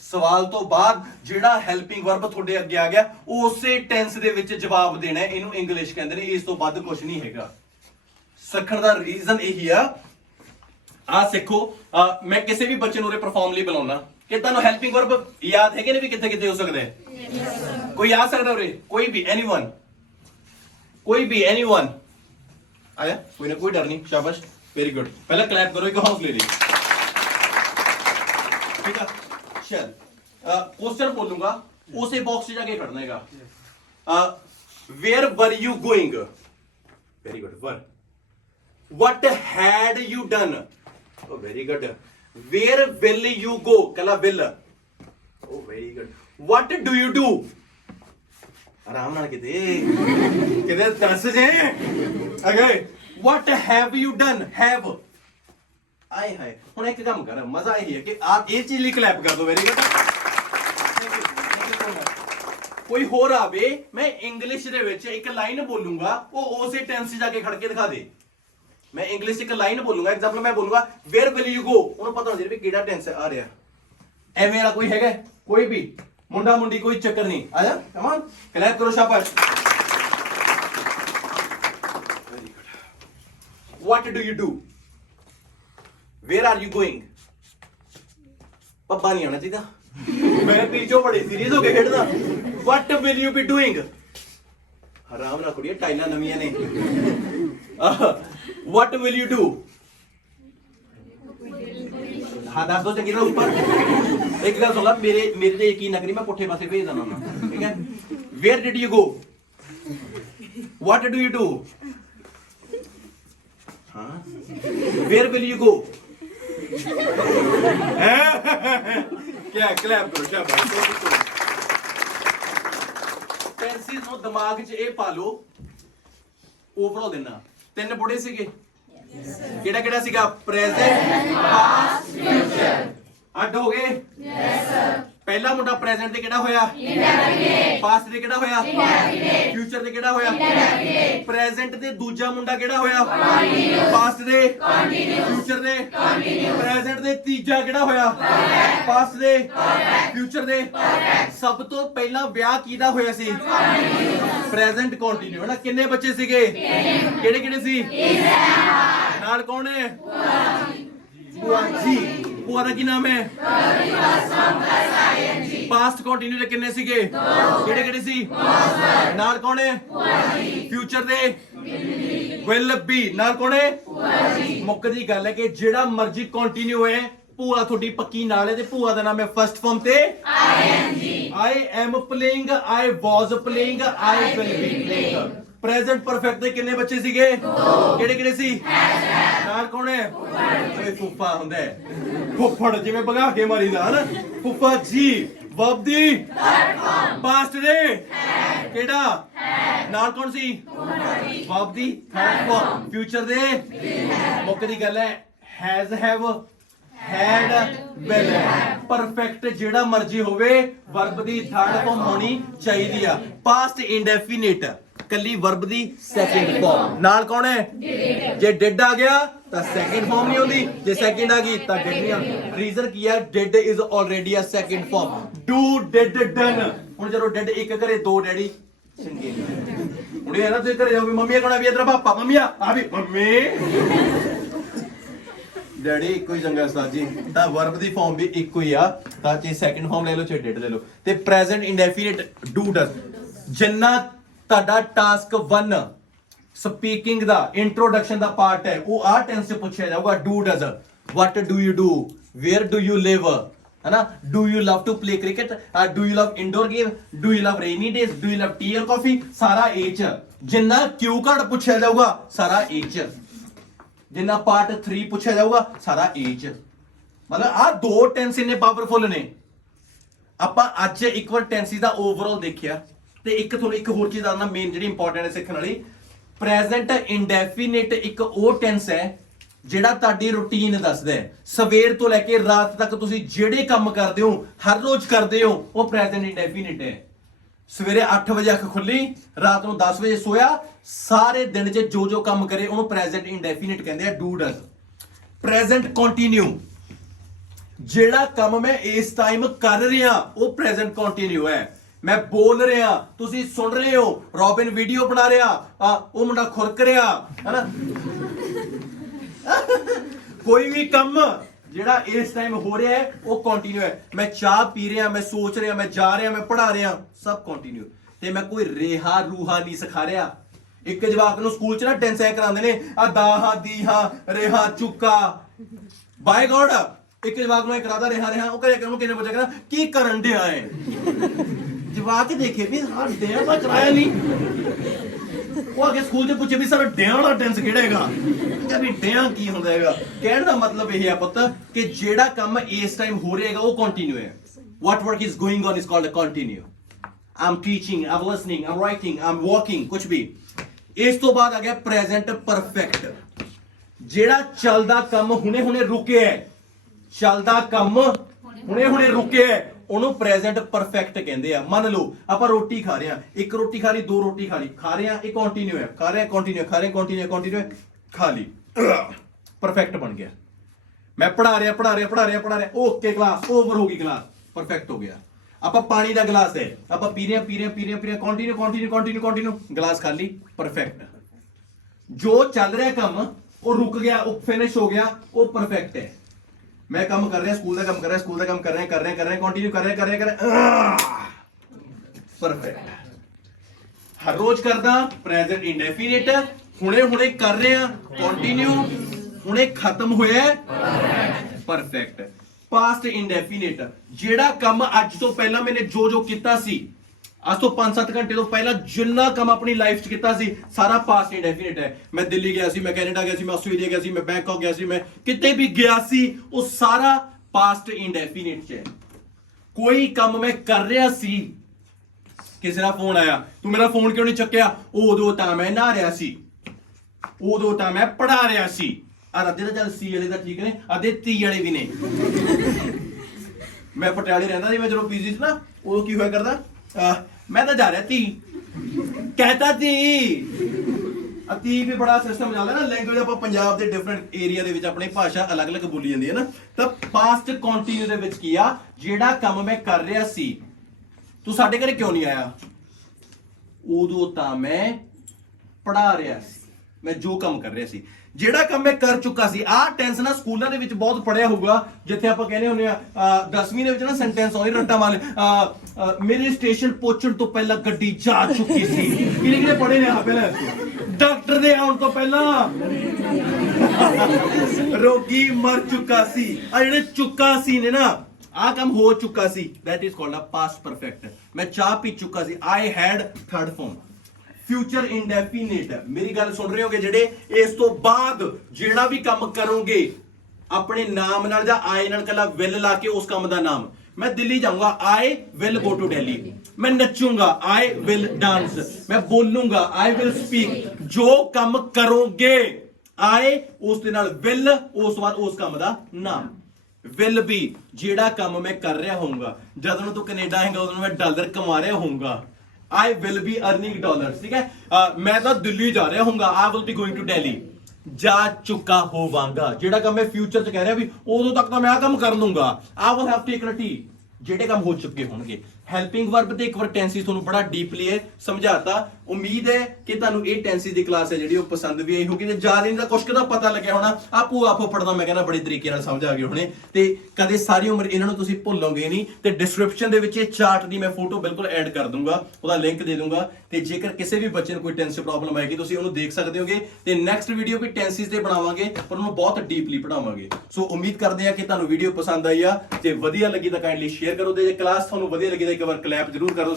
ਸਵਾਲ ਤੋਂ ਬਾਅਦ ਜਿਹੜਾ ਹੈਲਪਿੰਗ ਵਰਬ ਤੁਹਾਡੇ ਅੱਗੇ ਆ ਗਿਆ ਉਸੇ ਟੈਂਸ ਦੇ ਵਿੱਚ ਜਵਾਬ ਦੇਣਾ ਹੈ। ਇਹਨੂੰ ਇੰਗਲਿਸ਼ ਕਹਿੰਦੇ ਨੇ, ਇਸ ਤੋਂ ਵੱਧ ਕੁਝ ਨਹੀਂ ਹੈਗਾ। ਸਿੱਖਣ ਦਾ ਰੀਜ਼ਨ ਇਹੀ ਆ। ਆ ਸਿੱਖੋ, ਮੈਂ ਕਿਸੇ ਵੀ ਬੱਚੇ ਨੂੰ ਉਰੇ ਪਰਫਾਰਮ ਲਈ ਬੁਲਾਉਣਾ ਕਿ ਤੁਹਾਨੂੰ ਹੈਲਪਿੰਗ ਵਰਬ ਯਾਦ ਹੈਗੇ ਨੇ ਵੀ ਕਿੱਥੇ ਕਿੱਥੇ ਹੋ ਸਕਦੇ ਹੈ? ਕੋਈ ਆ ਸਕਦਾ ਉਰੇ? ਕੋਈ ਵੀ, ਐਨੀਵਨ, ਕੋਈ ਵੀ, ਐਨੀਵਨ ਆਇਆ? ਕੋਈ ਨਾ, ਕੋਈ ਡਰ ਨਹੀਂ, ਸ਼ਾਬਾਸ਼, वेरी गुड। पहले क्लैप करो एक हौसले लिए, ठीक है। चल क्वेश्चन बोलूंगा, उसे बॉक्स से जाके खड़ना है। Where were you going? Very good. Were. What had you done? Oh, very good. Where will you go? कला will. Oh, very good. What do you do? आराम नाल किते दस जे। Okay. What have you done? Have. आए हाय। हुण एक काम कर, मजा यही है कि आप ये चीज लिए क्लैप कर दो। Very good. कोई होर आवे, मैं इंग्लिश दे विच एक लाइन बोलूंगा, वो उसे टेंस जाके खड़ के दिखा दे। मैं इंग्लिश एक लाइन बोलूंगा, एग्जांपल मैं बोलूंगा वेयर विल यू गो, उन्हें पता होना चाहिए कि केड़ा टेंस आ रहा है। एवें वाला कोई हैगा? कोई भी मुंडा मुंडी कोई चक्कर नहीं। आजा, कम ऑन, क्लैप करो, शाबाश। Very good. What do you do? Where are you going? पब्बा नहीं आना चाहिए, मैं पीछे बड़े सीरियस होके खेडदा। What will you be doing? आराम ना कुड़िए, टाइलां नवीं ने। What will you do? हाँ दस दो चंगी तरह ऊपर। एक गल सुन ला, मेरे ते यकीन ना करी, मैं पुठे पासे भेज देना ना, ठीक है। Where did you go? What do you do? हाँ, Where will you go? क्या क्लैप करो, शाबाश। टेंसेस ਨੂੰ ਦਿਮਾਗ 'ਚ ਇਹ ਪਾ ਲਓ। ਓਵਰਆਲ ਦੇਣਾ ਤਿੰਨ ਬੁੜੇ ਸੀਗੇ, ਕਿਹੜਾ ਕਿਹੜਾ ਸੀਗਾ? Present, past, future. ਅੱਡ ਹੋ ਗਏ? Yes sir. ਪਹਿਲਾ ਮੁੰਡਾ ਪ੍ਰੈਜ਼ੈਂਟ ਦੇ ਕਿਹੜਾ ਹੋਇਆ? ਇੰਡੈਫੀਨਿਟ। ਪਾਸਟ ਦੇ ਕਿਹੜਾ ਹੋਇਆ? ਇੰਡੈਫੀਨਿਟ। ਫਿਊਚਰ ਦੇ ਕਿਹੜਾ ਹੋਇਆ? ਇੰਡੈਫੀਨਿਟ। ਪ੍ਰੈਜ਼ੈਂਟ ਦੇ ਦੂਜਾ ਮੁੰਡਾ ਕਿਹੜਾ ਹੋਇਆ? ਕੰਟੀਨਿਊਸ। ਪਾਸਟ ਦੇ ਕੰਟੀਨਿਊਸ। ਫਿਊਚਰ ਦੇ ਕੰਟੀਨਿਊਸ। ਪ੍ਰੈਜ਼ੈਂਟ ਦੇ ਤੀਜਾ ਕਿਹੜਾ ਹੋਇਆ? ਪਰਫੈਕਟ। ਪਾਸਟ ਦੇ ਪਰਫੈਕਟ। ਫਿਊਚਰ ਦੇ ਪਰਫੈਕਟ। ਸਭ ਤੋਂ ਪਹਿਲਾਂ ਵਿਆਹ ਕਿਹਦਾ ਹੋਇਆ ਸੀ? ਕੰਟੀਨਿਊਸ। Present continue. ਨਾ ਕਿੰਨੇ ਬੱਚੇ ਸੀਗੇ? ਕਿਹੜੇ ਕਿਹੜੇ ਸੀ? ਨਾਲ ਕੌਣ ਹੈ? ਭੂਆ ਜੀ। ਭੂਆ ਦਾ ਕੀ ਨਾਮ ਹੈ? ਪਾਸਟ ਕੰਟੀਨਿਊ ਦੇ ਕਿੰਨੇ ਸੀਗੇ? ਕਿਹੜੇ ਕਿਹੜੇ ਸੀ? ਨਾਲ ਕੌਣ ਹੈ? Future they will be. ਨਾਲ ਕੌਣ ਹੈ? ਮੁੱਕਦੀ ਗੱਲ ਹੈ ਕਿ ਜਿਹੜਾ ਮਰਜ਼ੀ ਕੰਟੀਨਿਊ ਹੈ, ਭੂਆ ਤੁਹਾਡੀ ਪੱਕੀ ਨਾਲ ਹੈ, ਤੇ ਭੂਆ ਦਾ ਨਾਮ ਹੈ ਫਸਟ ਫਾਰਮ ਤੇ ING. I am playing, I was playing, I will be playing. Present perfect ਦੇ ਕਿੰਨੇ ਬੱਚੇ ਸੀਗੇ? ਕਿਹੜੇ ਕਿਹੜੇ ਸੀ? ਨਾਲ ਕੌਣ ਹੈ? ਓਏ ਫੁੱਫਾ ਹੁੰਦਾ ਹੈ, ਫੁੱਫੜ ਜਿਵੇਂ ਭਗਾ ਕੇ ਮਾਰੀਦਾ ਹਨ। ਫੁੱਫਾ ਜੀ। ਵਰਬ ਦੀ ਪਾਸਟ ਦੇ ਕਿਹੜਾ? ਨਾਲ ਕੌਣ ਸੀ? ਵਰਬ ਦੀ ਥਰਡ ਫਾਰਮ। ਫਿਊਚਰ ਦੇ ਮੁੱਕਦੀ ਗੱਲ ਹੈ has, have, head, will. Perfect ਜਿਹੜਾ ਮਰਜ਼ੀ ਹੋਵੇ, ਵਰਬ ਦੀ ਥਰਡ ਫਾਰਮ ਹੋਣੀ ਚਾਹੀਦੀ ਆ। ਪਾਸਟ ਇੰਡੈਫੀਨਿਟ ਕੱਲੀ ਵਰਬ ਦੀ ਸੈਕਿੰਡ ਫਾਰਮ। ਨਾਲ ਕੌਣ ਹੈ? ਜੇ ਡਿਡ ਆ ਗਿਆ ਤਾਂ ਸੈਕਿੰਡ ਫਾਰਮ ਨਹੀਂ ਹੁੰਦੀ, ਜੇ ਸੈਕਿੰਡ ਆ ਗਈ ਤਾਂ ਡਿਡ ਨਹੀਂ ਆਉਂਦੀ। ਰੀਜ਼ਨ ਕੀ ਹੈ? Did is already a second form. Do, did, done. ਹੁਣ ਜਦੋਂ ਡਿਡ ਇੱਕ ਘਰੇ ਦੋ ਡੈਡੀ ਚੰਗੇ ਨਹੀਂ। ਹੁਣ ਇਹ ਨਾ ਤੁਸੀਂ ਘਰੇ ਜਾਓ ਵੀ ਮੰਮੀ ਕੋਣਾ ਵੀ ਇਧਰ ਪਾਪਾ, ਮੰਮੀ ਆ ਵੀ ਮੰਮੀ, ਡੈਡੀ ਇੱਕੋ ਹੀ ਚੰਗਾ ਉਸਤਾਦ ਜੀ। ਤਾਂ ਵਰਬ ਦੀ ਫਾਰਮ ਵੀ ਇੱਕੋ ਹੀ ਆ, ਤਾਂ ਚਾਹੇ ਸੈਕਿੰਡ ਫਾਰਮ ਲੈ ਲਓ ਚਾਹੇ ਡਿਡ ਲੈ ਲਓ। ਤੇ ਪ੍ਰੈਜ਼ੈਂਟ ਇੰਡੈਫੀਨਿਟ ਡੂ ਡਸ। ਜਿੰਨਾ ਤੁਹਾਡਾ ਟਾਸਕ 1 ਸਪੀਕਿੰਗ ਦਾ ਇੰਟਰੋਡਕਸ਼ਨ ਦਾ ਪਾਰਟ ਹੈ, ਉਹ ਆ ਟੈਂਸ 'ਚ ਪੁੱਛਿਆ ਜਾਊਗਾ। Do does. What do you do? Where do you live? है ना? Do you love to play cricket? Do you love indoor game? Do you love rainy days? Do you love tea और कॉफी? सारा ए च। जिन्ना क्यू कार्ड पूछा जाऊगा सारा ए च। जिन्ना पार्ट 3 पूछा जाऊगा सारा ए च। मतलब आ दो टेंस इन्ने पावरफुल ने। ਆਪਾਂ ਅੱਜ ਇੱਕ ਵਾਰ ਟੈਂਸਿਸ ਦਾ ਓਵਰਆਲ ਦੇਖਿਆ। ਤੇ ਇੱਕ ਤੁਹਾਨੂੰ ਇੱਕ ਹੋਰ ਚੀਜ਼ ਦੱਸਣਾ ਮੇਨ ਜਿਹੜੀ ਇੰਪੋਰਟੈਂਟ ਹੈ ਸਿੱਖਣ ਵਾਲੀ। ਪ੍ਰੈਜ਼ੈਂਟ ਇੰਡੈਫੀਨਿਟ ਇੱਕ ਉਹ ਟੈਂਸ ਹੈ ਜਿਹੜਾ ਤੁਹਾਡੀ ਰੁਟੀਨ ਦੱਸਦਾ ਹੈ। ਸਵੇਰ ਤੋਂ ਲੈ ਕੇ ਰਾਤ ਤੱਕ ਤੁਸੀਂ ਜਿਹੜੇ ਕੰਮ ਕਰਦੇ ਹੋ, ਹਰ ਰੋਜ਼ ਕਰਦੇ ਹੋ, ਉਹ ਪ੍ਰੈਜ਼ੈਂਟ ਇੰਡੈਫੀਨਿਟ ਹੈ। ਸਵੇਰੇ 8 ਵਜੇ ਅੱਖ ਖੁੱਲੀ, ਰਾਤ ਨੂੰ 10 ਵਜੇ ਸੋਇਆ, ਸਾਰੇ ਦਿਨ 'ਚ ਜੋ ਜੋ ਕੰਮ ਕਰੇ ਉਹਨੂੰ ਪ੍ਰੈਜ਼ੈਂਟ ਇੰਡੈਫੀਨਿਟ ਕਹਿੰਦੇ ਆ, ਡੂ ਡਜ਼। ਪ੍ਰੈਜ਼ੈਂਟ ਕੰਟੀਨਿਊ, ਜਿਹੜਾ ਕੰਮ ਮੈਂ ਇਸ ਟਾਈਮ ਕਰ ਰਿਹਾ ਉਹ ਪ੍ਰੈਜ਼ੈਂਟ ਕੰਟੀਨਿਊ ਹੈ। ਮੈਂ ਬੋਲ ਰਿਹਾ, ਤੁਸੀਂ ਸੁਣ ਰਹੇ ਹੋ, ਰੋਬਿਨ ਵੀਡੀਓ ਬਣਾ ਰਿਹਾ, ਉਹ ਮੁੰਡਾ ਖੁਰਕ ਰਿਹਾ, ਹੈਨਾ। ਕੋਈ ਵੀ ਕੰਮ ਜਿਹੜਾ ਇਸ ਟਾਈਮ ਹੋ ਰਿਹਾ ਹੈ ਉਹ ਕੰਟੀਨਿਊ ਹੈ। ਮੈਂ ਚਾਹ ਪੀ ਰਿਹਾ, ਮੈਂ ਸੋਚ ਰਿਹਾ, ਮੈਂ ਜਾ ਰਿਹਾ, ਮੈਂ ਪੜਾ ਰਿਹਾ, ਸਭ ਕੰਟੀਨਿਊ। ਤੇ ਮੈਂ ਕੋਈ ਰੇਹਾ ਰੂਹਾ ਨਹੀਂ ਸਿਖਾ ਰਿਹਾ। ਇੱਕ ਜਵਾਕ ਨੂੰ ਸਕੂਲ 'ਚ ਨਾ ਟੈਂਸ ਐ ਕਰਾਉਂਦੇ ਨੇ, ਆ ਦਾਹਾ ਦੀਹਾ ਰੇਹਾ ਚੁੱਕਾ, ਬਾਈ ਗੋਡ ਇੱਕ ਜਵਾਕ ਨੂੰ ਇਹ ਕਰਾਦਾ ਰਿਹਾ ਉਹ ਕਹੇ ਉਹਨੂੰ ਕਿਹਨੇ ਪੁੱਛਿਆ ਕਹਿੰਦਾ ਕੀ ਕਰਨ ਡਿਆ ਹੈ। ਜਵਾਕ ਦੇਖੇ ਵੀ ਹਾਂ ਡਿਆ ਤਾਂ ਕਰਾਇਆ ਨਹੀਂ, ਉਹ ਅੱਗੇ ਸਕੂਲ 'ਚ ਪੁੱਛੇ ਵੀ ਸਰ ਡਿਆਂ ਵਾਲਾ ਟੈਂਸ ਕਿਹੜਾ ਹੈਗਾ, ਕਿ ਵੀ ਡਿਆਂ ਕੀ ਹੁੰਦਾ ਹੈਗਾ। ਕਹਿਣ ਦਾ ਮਤਲਬ ਇਹ ਹੈ ਪੁੱਤ ਕਿ ਜਿਹੜਾ ਕੰਮ ਇਸ ਟਾਈਮ ਹੋ ਰਿਹਾ ਹੈਗਾ ਉਹ ਕੰਟੀਨਿਊ ਹੈ। what work is going on is called a continue. I'm teaching, I'm listening, I'm writing, I'm walking, ਕੁਝ ਵੀ। ਇਸ ਤੋਂ ਬਾਅਦ ਆ ਗਿਆ ਪ੍ਰੈਜ਼ੈਂਟ ਪਰਫੈਕਟ, ਜਿਹੜਾ ਚੱਲਦਾ ਕੰਮ ਹੁਣੇ ਰੁਕਿਆ ਹੈ, ਚੱਲਦਾ ਕੰਮ ਹੁਣੇ ਰੁਕਿਆ ਉਹਨੂੰ ਪ੍ਰੈਜ਼ੈਂਟ ਪਰਫੈਕਟ ਕਹਿੰਦੇ ਆ। ਮੰਨ ਲਓ ਆਪਾਂ ਰੋਟੀ ਖਾ ਰਹੇ ਆ, ਇੱਕ ਰੋਟੀ ਖਾ ਲਈ, ਦੋ ਰੋਟੀ ਖਾ ਰਹੇ ਆ, ਇਹ ਕੰਟੀਨਿਊ ਹੈ, ਖਾ ਰਹੇ ਆ ਕੰਟੀਨਿਊ, ਖਾ ਰਹੇ ਕੰਟੀਨਿਊ ਖਾ ਲਈ, ਪਰਫੈਕਟ ਬਣ ਗਿਆ। ਮੈਂ ਪੜਾ ਰਿਹਾ, ਓਕੇ ਕਲਾਸ ਓਵਰ ਹੋ ਗਈ, ਕਲਾਸ ਪਰਫੈਕਟ ਹੋ ਗਿਆ। ਆਪਾਂ ਪਾਣੀ ਦਾ ਗਲਾਸ ਹੈ, ਆਪਾਂ ਪੀ ਰਹੇ ਕੰਟੀਨਿਊ, ਗਲਾਸ ਖਾਲੀ, ਪਰਫੈਕਟ। ਜੋ ਚੱਲ ਰਿਹਾ ਕੰਮ ਉਹ ਰੁਕ ਗਿਆ, ਉਹ ਫਿਨਿਸ਼ ਹੋ ਗਿਆ, ਉਹ ਪਰਫੈਕਟ ਹੈ। ਮੈਂ ਕੰਮ ਕਰ ਰਿਹਾ, ਸਕੂਲ ਦਾ ਕੰਮ ਕਰ ਰਿਹਾ, ਕੰਟੀਨਿਊ ਕਰ ਰਿਹਾ, ਪਰਫੈਕਟ। ਹਰ ਰੋਜ਼ ਕਰਦਾ, ਪ੍ਰੈਜ਼ੈਂਟ ਇੰਡੈਫੀਨਿਟ। ਹੁਣੇ ਕਰ ਰਿਹਾ, ਕੰਟੀਨਿਊ। ਹੁਣੇ ਖਤਮ ਹੋਇਆ, ਪਰਫੈਕਟ। ਪਾਸਟ ਇੰਡੈਫੀਨਿਟ, ਜਿਹੜਾ ਕੰਮ ਅੱਜ ਤੋਂ ਪਹਿਲਾਂ ਮੈਨੇ ਜੋ ਕੀਤਾ ਸੀ, ਅੱਜ ਤੋਂ 5-7 ਘੰਟੇ ਤੋਂ ਪਹਿਲਾਂ ਜਿੰਨਾ ਕੰਮ ਆਪਣੀ ਲਾਈਫ 'ਚ ਕੀਤਾ ਸੀ, ਸਾਰਾ ਪਾਸਟ ਇੰਡੈਫੀਨਿਟ ਹੈ। ਮੈਂ ਦਿੱਲੀ ਗਿਆ ਸੀ, ਮੈਂ ਕੈਨੇਡਾ ਗਿਆ ਸੀ, ਮੈਂ ਆਸਟ੍ਰੇਲੀਆ ਗਿਆ ਸੀ, ਮੈਂ ਬੈਂਕਾਕ ਗਿਆ ਸੀ, ਮੈਂ ਕਿਤੇ ਵੀ ਗਿਆ ਸੀ, ਉਹ ਸਾਰਾ ਪਾਸਟ ਇੰਡੈਫੀਨਿਟ 'ਚ ਹੈ। ਕੋਈ ਕੰਮ ਮੈਂ ਕਰ ਰਿਹਾ ਸੀ, ਕਿਸੇ ਦਾ ਫੋਨ ਆਇਆ, ਤੂੰ ਮੇਰਾ ਫੋਨ ਕਿਉਂ ਨਹੀਂ ਚੱਕਿਆ? ਉਦੋਂ ਤਾਂ ਮੈਂ ਨਹਾ ਰਿਹਾ ਸੀ, ਉਦੋਂ ਤਾਂ ਮੈਂ ਪੜਾ ਰਿਹਾ ਸੀ। ਅੱਧੇ ਤਾਂ ਚੱਲ ਸੀ ਵਾਲੇ ਤਾਂ ਠੀਕ ਨੇ, ਅੱਧੇ ਤੀ ਵਾਲੇ ਵੀ ਨੇ। ਮੈਂ ਪਟਿਆਲੇ ਰਹਿੰਦਾ ਸੀ, ਮੈਂ ਜਦੋਂ ਪੀਜੀ 'ਚ ਨਾ, ਉਦੋਂ ਕੀ ਹੋਇਆ ਕਰਦਾ, ਮੈਂ ਤਾਂ ਜਾ ਰਿਹਾ ਤੀ, ਕਹਿਤਾ ਤੀ। ਅਤੀ ਵੀ ਬੜਾ ਸਿਸਟਮ ਚੱਲਦਾ ਨਾ, ਲੈਂਗੁਏਜ ਆਪਾਂ ਪੰਜਾਬ ਦੇ ਡਿਫਰੈਂਟ ਏਰੀਆ ਦੇ ਵਿੱਚ ਆਪਣੀ ਭਾਸ਼ਾ ਅਲੱਗ-ਅਲੱਗ ਬੋਲੀ ਜਾਂਦੀ ਹੈ ਨਾ। ਤਾਂ ਪਾਸਟ ਕੰਟੀਨਿਊ ਦੇ ਵਿੱਚ ਕੀ ਆ, ਜਿਹੜਾ ਕੰਮ ਮੈਂ ਕਰ ਰਿਹਾ ਸੀ, ਤੂੰ ਸਾਡੇ ਘਰੇ ਕਿਉਂ ਨਹੀਂ ਆਇਆ? ਉਦੋਂ ਤਾਂ ਮੈਂ ਪੜਾ ਰਿਹਾ ਸੀ, ਮੈਂ ਜੋ ਕੰਮ ਕਰ ਰਿਹਾ ਸੀ, ਜਿਹੜਾ ਕੰਮ ਮੈਂ ਕਰ ਚੁੱਕਾ ਸੀ। ਆਹ ਟੈਂਸ ਨਾ ਸਕੂਲਾਂ ਦੇ ਵਿੱਚ ਬਹੁਤ ਪੜਿਆ ਹੋਊਗਾ, ਜਿੱਥੇ ਆਪਾਂ ਕਹਿੰਦੇ ਹੁੰਦੇ ਆ 10ਵੀਂ ਦੇ ਵਿੱਚ ਨਾ ਸੈਂਟੈਂਸ ਆਉਂਦੀ ਰੱਟਾਂ ਵਾਲੇ, ਮੇਰੇ ਸਟੇਸ਼ਨ ਪਹੁੰਚਣ ਤੋਂ ਪਹਿਲਾਂ ਗੱਡੀ ਜਾ ਚੁੱਕੀ ਸੀ। ਕਿਹਨੇ ਪੜੇ ਨੇ? ਆ ਪਹਿਲਾਂ ਡਾਕਟਰ ਦੇ ਆਉਣ ਤੋਂ ਪਹਿਲਾਂ ਰੋਗੀ ਮਰ ਚੁੱਕਾ ਸੀ। ਆ ਜਿਹੜੇ ਚੁੱਕਾ ਸੀ ਨੇ ਨਾ, ਆਹ ਕੰਮ ਹੋ ਚੁੱਕਾ ਸੀ, that is called a past perfect। ਮੈਂ ਚਾਹ ਪੀ ਚੁੱਕਾ ਸੀ, I had third form। Future indefinite, ਮੇਰੀ ਗੱਲ ਸੁਣ ਰਹੇ ਹੋਗੇ ਜਿਹੜੇ, ਇਸ ਤੋਂ ਬਾਅਦ ਜਿਹੜਾ ਵੀ ਕੰਮ ਕਰੋਗੇ ਆਪਣੇ ਨਾਮ ਨਾਲ ਜਾਂ ਆਈ ਨਾਲ ਕੱਲਾ ਵਿਲ ਲਾ ਕੇ ਉਸ ਕੰਮ ਦਾ ਨਾਮ। ਮੈਂ ਦਿੱਲੀ ਜਾਊਂਗਾ, I will go to Delhi। ਮੈਂ ਨੱਚੂੰਗਾ, I will dance। ਮੈਂ ਬੋਲੂੰਗਾ, I will speak। ਜੋ ਕੰਮ ਕਰੋਗੇ I ਉਸ ਦੇ ਨਾਲ will, ਉਸ ਤੋਂ ਬਾਅਦ ਉਸ ਕੰਮ ਦਾ ਨਾਮ। will be, ਜਿਹੜਾ ਕੰਮ ਮੈਂ ਕਰ ਰਿਹਾ ਹੋਊਂਗਾ, ਜਦੋਂ ਤੂੰ ਕੈਨੇਡਾ ਆਏਗਾ ਉਦੋਂ ਮੈਂ ਡਾਲਰ ਕਮਾ ਰਿਹਾ ਹੋਊਂਗਾ, I will be earning dollars। ਠੀਕ ਹੈ, ਮੈਂ ਤਾਂ ਦਿੱਲੀ ਜਾ ਰਿਹਾ ਹੋਊਂਗਾ, I will be going to Delhi। ਜਾ ਚੁੱਕਾ ਹੋਵਾਂਗਾ, ਜਿਹੜਾ ਕੰਮ ਮੈਂ ਫਿਊਚਰ 'ਚ ਕਹਿ ਰਿਹਾ ਵੀ ਉਦੋਂ ਤੱਕ ਤਾਂ ਮੈਂ ਆਹ ਕੰਮ ਕਰ ਲੂੰਗਾ, I will have taken a tea। ਜਿਹੜੇ ਕੰਮ ਹੋ ਚੁੱਕੇ ਹੋਣਗੇ। ਹੈਲਪਿੰਗ ਵਰਬ ਤੇ ਇੱਕ ਵਾਰ ਟੈਂਸਿਸ ਤੁਹਾਨੂੰ ਬੜਾ ਡੀਪਲੀ ਸਮਝਾਤਾ। ਉਮੀਦ ਹੈ ਕਿ ਤੁਹਾਨੂੰ ਇਹ ਟੈਂਸਿਸ ਦੀ ਕਲਾਸ ਹੈ ਜਿਹੜੀ ਉਹ ਪਸੰਦ ਵੀ ਆਈ ਹੋਗੀ, ਤੇ ਜ਼ਿਆਦਾ ਨਹੀਂ ਤਾਂ ਕੁਛ ਕੁ ਪਤਾ ਲੱਗਿਆ ਹੋਣਾ। ਆਪੋ ਪੜਦਾ ਮੈਂ ਕਹਿੰਦਾ ਬੜੇ ਤਰੀਕੇ ਨਾਲ ਸਮਝ ਆ ਗਏ ਹੋਣੇ, ਤੇ ਕਦੇ ਸਾਰੀ ਉਮਰ ਇਹਨਾਂ ਨੂੰ ਤੁਸੀਂ ਭੁੱਲੋਗੇ ਨਹੀਂ। ਤੇ ਡਿਸਕ੍ਰਿਪਸ਼ਨ ਦੇ ਵਿੱਚ ਇਹ ਚਾਰਟ ਦੀ ਮੈਂ ਫੋਟੋ ਬਿਲਕੁਲ ਐਡ ਕਰ ਦੂੰਗਾ, ਉਹਦਾ ਲਿੰਕ ਦੇ ਦੂੰਗਾ। ਤੇ ਜੇਕਰ ਕਿਸੇ ਵੀ ਬੱਚੇ ਨੂੰ ਕੋਈ ਟੈਂਸ ਪ੍ਰੋਬਲਮ ਆਏਗੀ ਤੁਸੀਂ ਉਹਨੂੰ ਦੇਖ ਸਕਦੇ ਹੋਗੇ। ਤੇ ਨੈਕਸਟ ਵੀਡੀਓ ਵੀ ਟੈਂਸਿਸ ਤੇ ਬਣਾਵਾਂਗੇ, ਪਰ ਉਹਨੂੰ ਬਹੁਤ ਡੀਪਲੀ ਪੜਾਵਾਂਗੇ। ਸੋ ਉਮੀਦ ਕਰਦੇ ਆ ਕਿ ਤੁਹਾਨੂੰ ਵੀਡੀਓ ਪਸੰਦ ਆਈ ਆ। ਜੇ ਵਧੀਆ ਲੱਗੀ ਤਾਂ ਕਾਈਂਡਲੀ ਸ਼ੇਅਰ ਕਰੋ, ਤੇ ਜੇ ਕਲਾਸ ਤੁਹਾਨੂੰ ਵਧੀਆ ਲੱਗੀ ਤਾਂ ਇੱਕ ਵਾਰ ਕਲੈਪ ਜ਼ਰੂਰ ਕਰੋ।